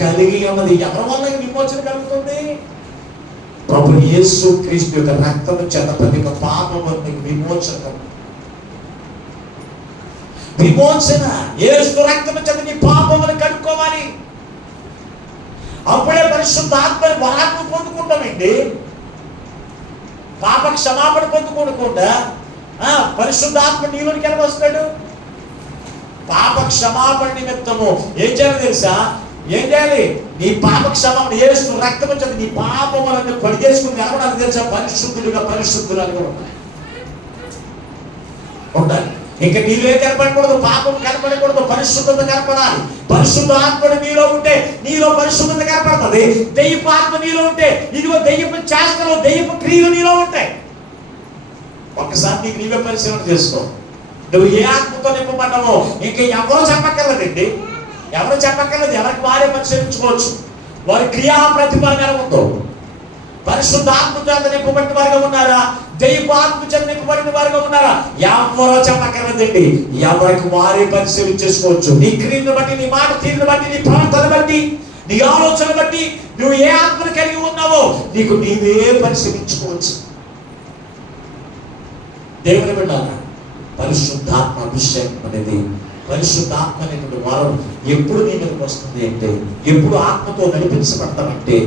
కలిగి ఉన్నది. ఎవరి వల్ల విమోచన కలుగుతుంది? ప్రభు యేసుక్రీస్తు యొక్క రక్తము చేత ప్రతి ఒక్క పాపము విమోచన. యేసు రక్తము చేత నీ పాపమును కడుక్కోవాలి. అప్పుడే పరిశుద్ధాత్మ వరాన్ని పొందుకుంటామండి. పాప క్షమాపణ పొందుకోకుండా పరిశుద్ధాత్మ నీలోనికి ఎలా వస్తాడు? పాప క్షమాపణ నిమిత్తము ఏం చేయాలి తెలుసా? ఏం చేయాలి? నీ పాప క్షమాపణ యేసు రక్తం వచ్చి నీ పాపములను పడిచేసుకుని ఎవరు తెలుసా? పరిశుద్ధులుగా ఉండాలి. ఇంకా నీలో కనపడకూడదు, పాపం కనపడకూడదు, పరిశుద్ధత కనపడాలి. పరిశుద్ధ ఆత్మ నీలో ఉంటే నీలో పరిశుద్ధత కనపడుతుంది. దెయ్యపు ఆత్మ నీలో ఉంటే ఇదిగో దెయ్యపు చేష్టలు, దెయ్యపు క్రియలు నీలో ఉంటాయి. ఒక్కసారి నీకు నీవే పరిశీలన చేసుకో. నువ్వు ఏ ఆత్మతో నింపబడ్డావో ఇంకా ఎవరో చెప్పక్కర్లేదండి. ఎవరికి వారే పరిశీలించుకోవచ్చు. వారి క్రియా ప్రతిఫలం ఎలా ఉందో. పరిశుద్ధ ఆత్మ చేత నింపబడిన వారిగా ఉన్నారా? దైవ ఆత్మ చేత నింపబడిన వారిగా ఉన్నారా? ఎవరో చెప్పక్కర్లేదండి. ఎవరికి వారే పరిశీలించేసుకోవచ్చు. నీ క్రియను బట్టి, నీ మాట తీరును బట్టి, నీ ప్రవర్తన బట్టి, నీ ఆలోచన బట్టి నువ్వు ఏ ఆత్మను కలిగి ఉన్నావో నీకు నీవే పరిశీలించుకోవచ్చు. దేవుని బిడ్డలారా, పరిశుద్ధాత్మ అభిషేకం అనేది, పరిశుద్ధాత్మ అనేటువంటి వరం ఎప్పుడు నీ మీదకి వస్తుంది అంటే, ఎప్పుడు ఆత్మతో నడిపించబడతామంటే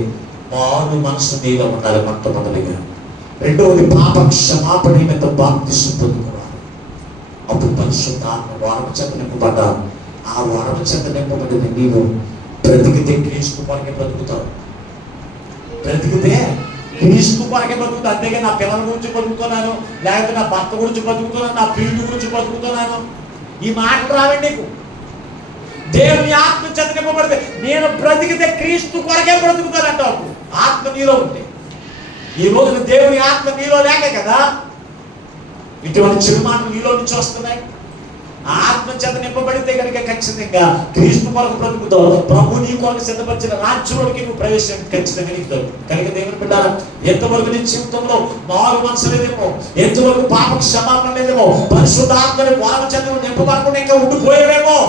మారు మనసు నీలో ఉండాలి మొట్టమొదటిగా. రెండవది పాప క్షమాపణ మీద బాప్తిస్మం పొందుకోవాలి. అప్పుడు పరిశుద్ధాత్మ వరం చేత నింపబడ్డా. ఆ వరం చేత నింపబడిన నీవు బ్రతికితే క్రీస్తు కొరకే బ్రతుకుతావు. అంతేగా నా పిల్లల గురించి బతుకుతున్నాను, లేకపోతే నా భర్త గురించి బతుకుతున్నాను, నా ప్రియుడి గురించి బతుకుతున్నాను, ఈ మాటలు రావండి నీకు. దేవుని ఆత్మ చేత నింపబడితే నేను బ్రతికితే క్రీస్తు కొరకే బ్రతుకుతానంటావు. ఆత్మ నీలో ఉంటే. ఈ రోజున దేవుని ఆత్మ నీలో లేక కదా ఇటువంటి చెడు మాటలు నీలో నుంచి వస్తున్నాయి. ఆత్మ చేత నింపబడితే కనుక ఖచ్చితంగా క్రీస్తు కొరకు బ్రతుకుతావు. ప్రభు నీ కొరకు సిద్ధపరిచిన రాజ్యంలోకి నువ్వు ప్రవేశం ఖచ్చితంగా నీకుతావు. కనుక దేవుని బిడ్డ, ఎంతవరకు నీ జీవితంలో మారు మనసు లేదేమో, ఎంతవరకు పాప క్షమాపణ లేదేమో, పరిశుద్ధాత్మని వారం చేత నింపబడకుండా ఇంకా ఉండిపోయేవేమో,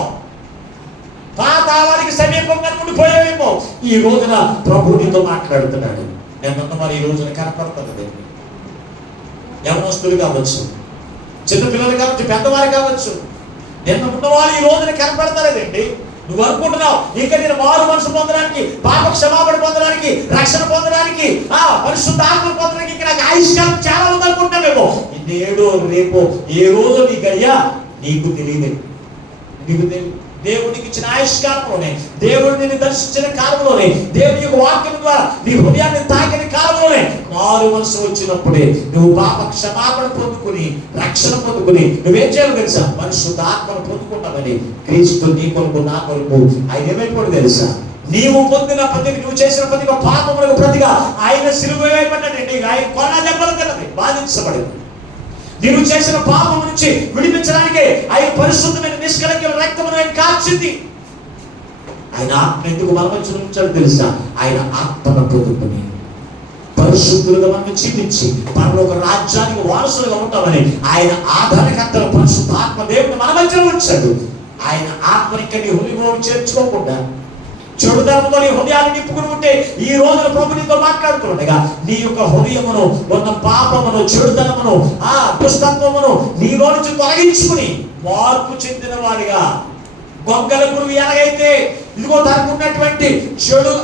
పాతాళానికి సమీపంగా ఉండిపోయేవేమో, ఈ రోజున ప్రభు నీతో మాట్లాడుతున్నాడు. నేను మరి ఈ రోజున కనపడుతుంది. యవనస్తులు కావచ్చు, చిన్నపిల్లలు కావచ్చు, పెద్దవారు కావచ్చు, నిన్న ఉన్నవాళ్ళు ఈ రోజున కనపడతారేదండి. నువ్వు అనుకుంటున్నావు ఇంకా నేను మారు మనసు పొందడానికి, పాప క్షమాపణ పొందడానికి, రక్షణ పొందడానికి, పరిశుద్ధాత్మ పొందడానికి ఇంకా నాకు ఆయుష్కాలం చాలా ఉంది అనుకుంటున్నావేమో. నేడు రేపు ఏ రోజు నీకు అయ్యా నీకు తెలియదు. నీకు తెలియదు. దేవునికి ఇచ్చిన ఆయుష్కాలంలోనే, దేవుడు నిన్ను దర్శించిన కాలంలోనే, దేవుని యొక్క వాక్యం ద్వారా నీ హృదయాన్ని తాకిన కాలంలోనే మారు మనసు వచ్చినప్పుడే నువ్వు పాప క్షమాపణ పొందుకుని, రక్షణ పొందుకుని నువ్వేం చేయాలి తెలుసా? పరిశుద్ధాత్మను పొందుకుంటామని క్రీస్తు నీ కొరకు నా కొరకు ఆయన ఏమైపోయి తెలుసా? నీవు పొందిన ప్రతి, నువ్వు చేసిన ప్రతి పాపములకు ప్రతిగా ఆయన సిలువ వేయబడ్డాడండి. ఆయన కొన దెబ్బలు తిన్నది, బాధించబడింది. నీవు చేసిన పాపం నుంచి విడిపించడానికి ఆయన పరిశుద్ధమైన నిష్కలంకమైన రక్తమును ఆయన కార్చింది. ఆయన ఆత్మ ఎందుకు మన మధ్య ఉంచాడు తెలుసా? ఆయన ఆత్మను పొందుకుని పరిశుద్ధులుగా మనం జీవించి పరలోక రాజ్యానికి వారసులుగా ఉంటామని ఆయన ఆధారకర్తలు పరిశుద్ధ ఆత్మ దేవుని మన మధ్య ఉంచాడు. ఆయన ఆత్మని నీ హృదయంలో చేర్చుకోకుండా చెడుదనంతో నీ హృదయాన్ని నింపుకుని ఉంటే ఈ రోజున ప్రభు నీతో మాట్లాడుతుండగా నీ యొక్క హృదయమును ఉన్న పాపమును, చెడుదనమును, దుష్టత్వమును నీలో నుంచి తొలగించుకుని మార్పు చెందిన వాడిగా, గొంగల పురుగు ఎలాగైతే ఇదిగో దానికి ఉన్నటువంటి చెడు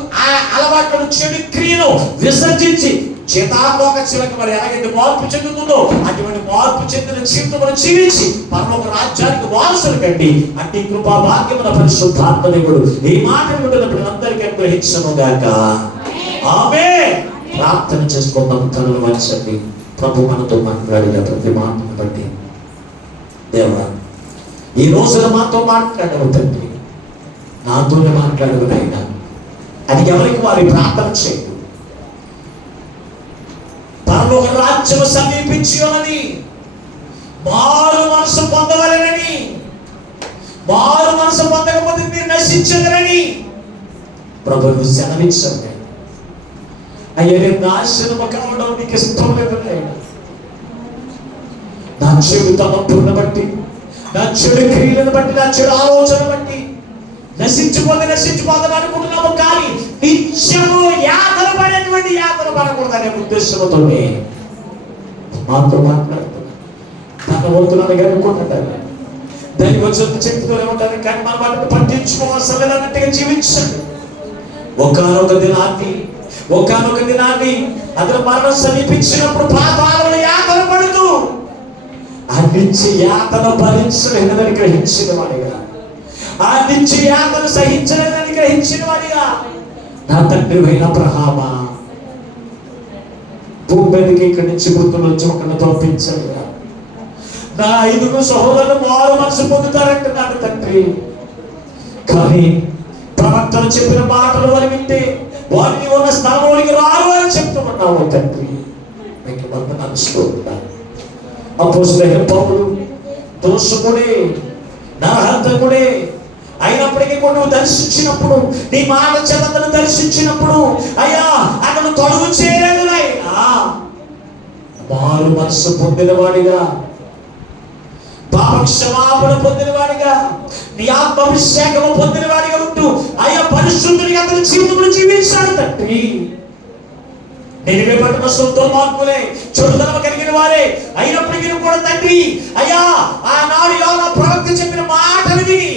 అలవాట్లను, చెడు క్రియను విసర్జించి చేతాకోక చిలక మరి ఎలాగైతే మార్పు చెందుతుందో అటువంటి మార్పు చెందిన జీవితమును జీవించి పరలోక రాజ్యానికి వారసులు కండి. అట్టి కృపా భాగ్యమున పరిశుద్ధాత్మ దేవుడు ఈ మాటలు వింటున్నప్పుడు అందరికీ గ్రహించనుగాక. ఆమేన్. ప్రార్థన చేసుకుందాం. కనులు వంచండి. ప్రభు మనతో మాట్లాడిన ప్రతి మాటను బట్టి దేవా ఈ రోజున మాతో మాట్లాడవు తండ్రి, నాతోనే మాట్లాడవు నాయనా అని ఎవరికి వారి ప్రార్థన చేయు. పరలోక రాజ్యము సమీపించి ఉన్నది, మారు మనసు పొందవలెనని, మారు మనసు పొందకపోతే మీరు నశించగలని ప్రభువు సెలవించండి. అయ్యా నేను నాశనము కావడం నీకు ఇష్టం లేదు నాయనా. నా చెడు తలంపులను బట్టి, నా చెడు క్రియలను బట్టి, నా చెడు ఆలోచన బట్టి నశించిపోతే అనుకుంటున్నాము. కానీ నిత్యము యాతన పడేటువంటి యాతన పడకూడదనే ఉద్దేశంతోనే మాతో మాట్లాడుతున్నా. తన వంతులను అనుకుంటుంటారు, దానికి వచ్చి చెప్తూ ఏమంటారు. కానీ మన వాటిని పట్టించుకోవాల్సిన లేదన్నట్టుగా జీవించండి. ఒకానొక దినాన్ని అతను మరణం సమీపించినప్పుడు పాతాళంలో యాతన పడుతూ ఆ నిత్య యాతన భరించలేదని గ్రహించిన వాడిగా, ఆ నిత్య యాతన సహించలేదని గ్రహించిన వాడిగా, నా తండ్రి అయిన అబ్రహామా భూమి మీదకి ఇక్కడి నుంచి మృతుల నుంచి ఒకరిని తోపించాడు. నా 5 సహోదరులు మారు మనసు పొందుతారంటున్నాడు తండ్రి. కానీ ప్రవక్తలు చెప్పిన మాటలు వారు వింటే వారిని ఉన్న స్థలంలోనికి రారు అని చెప్తున్నావు తండ్రి. మీకు వందనాలు స్తోత్రాలు. అపోస్తలుడైన పౌలు దోషకుడే, నరహంతకుడే అయినప్పటికీ కూడా నువ్వు దర్శించినప్పుడు, నీ మాట చెల్లతను దర్శించినప్పుడు అయ్యా అతను తొడుగు చేయలేదు నాయనా. మారు మనసు పొందినవాడిగా, పాప క్షమాపణ పొందినవాడిగా, నీ ఆత్మాభిషేకము పొందినవాడిగా ఉంటూ అయ్యా పరిశుద్ధునిగా అతని జీవితంలో జీవించాడు తండ్రి. నినివే పట్టణ దుర్మార్గులే, చెడుతనం కలిగిన వారే అయినప్పటికీ కూడా తండ్రి అయ్యా ఆనాడు యోనా ప్రవక్త చెప్పిన మాటలు విని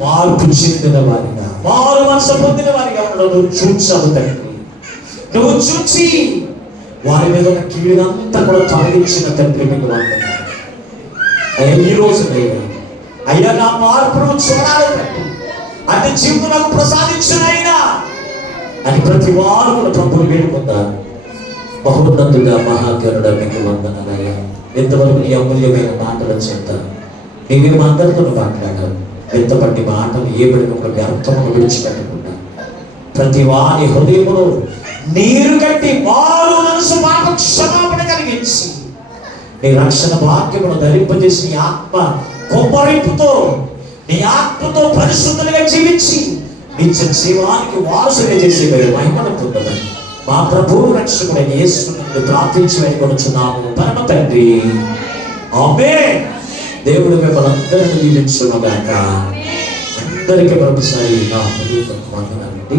మార్పు చెందిన వారిగా, మారు మనసు పొందిన వారిగా నువ్వు చూచావు తండ్రి. నువ్వు చూచి వారి మీద ఉన్న కీడునంతా కూడా తొలగించిన తండ్రి మీకు వందనాలు. అయ్యా ఈ రోజు అయ్యా నా మార్పును చూడాలి తండ్రి, అంటే జీవితం ప్రసాదించిన అయినా అని ప్రతి వారు కూడా ప్రభువుని వేడుకుంటారు. బహున్నతుడా మహాకరుడా మీకు వందనాలయ్యా. ఎంతవరకు నీ అమూల్యమైన మాటలు చెప్తారు. నీవే మా అందరితో మాట్లాడారు. ఎంతబట్టి మాటలు ఏ పడిన ఒక వ్యర్థమును విడిచిపెట్టకుండా ప్రతి వారి హృదయమును నీరు కట్టి మారు మనసు పాప క్షమాపణ కలిగించి నీ రక్షణ భాగ్యమును ధరింపజేసి నీ ఆత్మ కొమ్మరింపుతో, నీ ఆత్మతో పరిశుద్ధులుగా జీవించి నిత్య జీవానికి వారసుగా చేసే మహిమను పొందమని మా ప్రభువు రక్షకుడైన యేసుని ప్రార్థించి వేడుకొనుచున్నాము పరమ తండ్రి. ఆమేన్. దేవుడు మిమ్మల్ని అందరినీ దీవించును గాక. అందరికీ మరొకసారి నా హృదయపూర్వక వందనాలండి.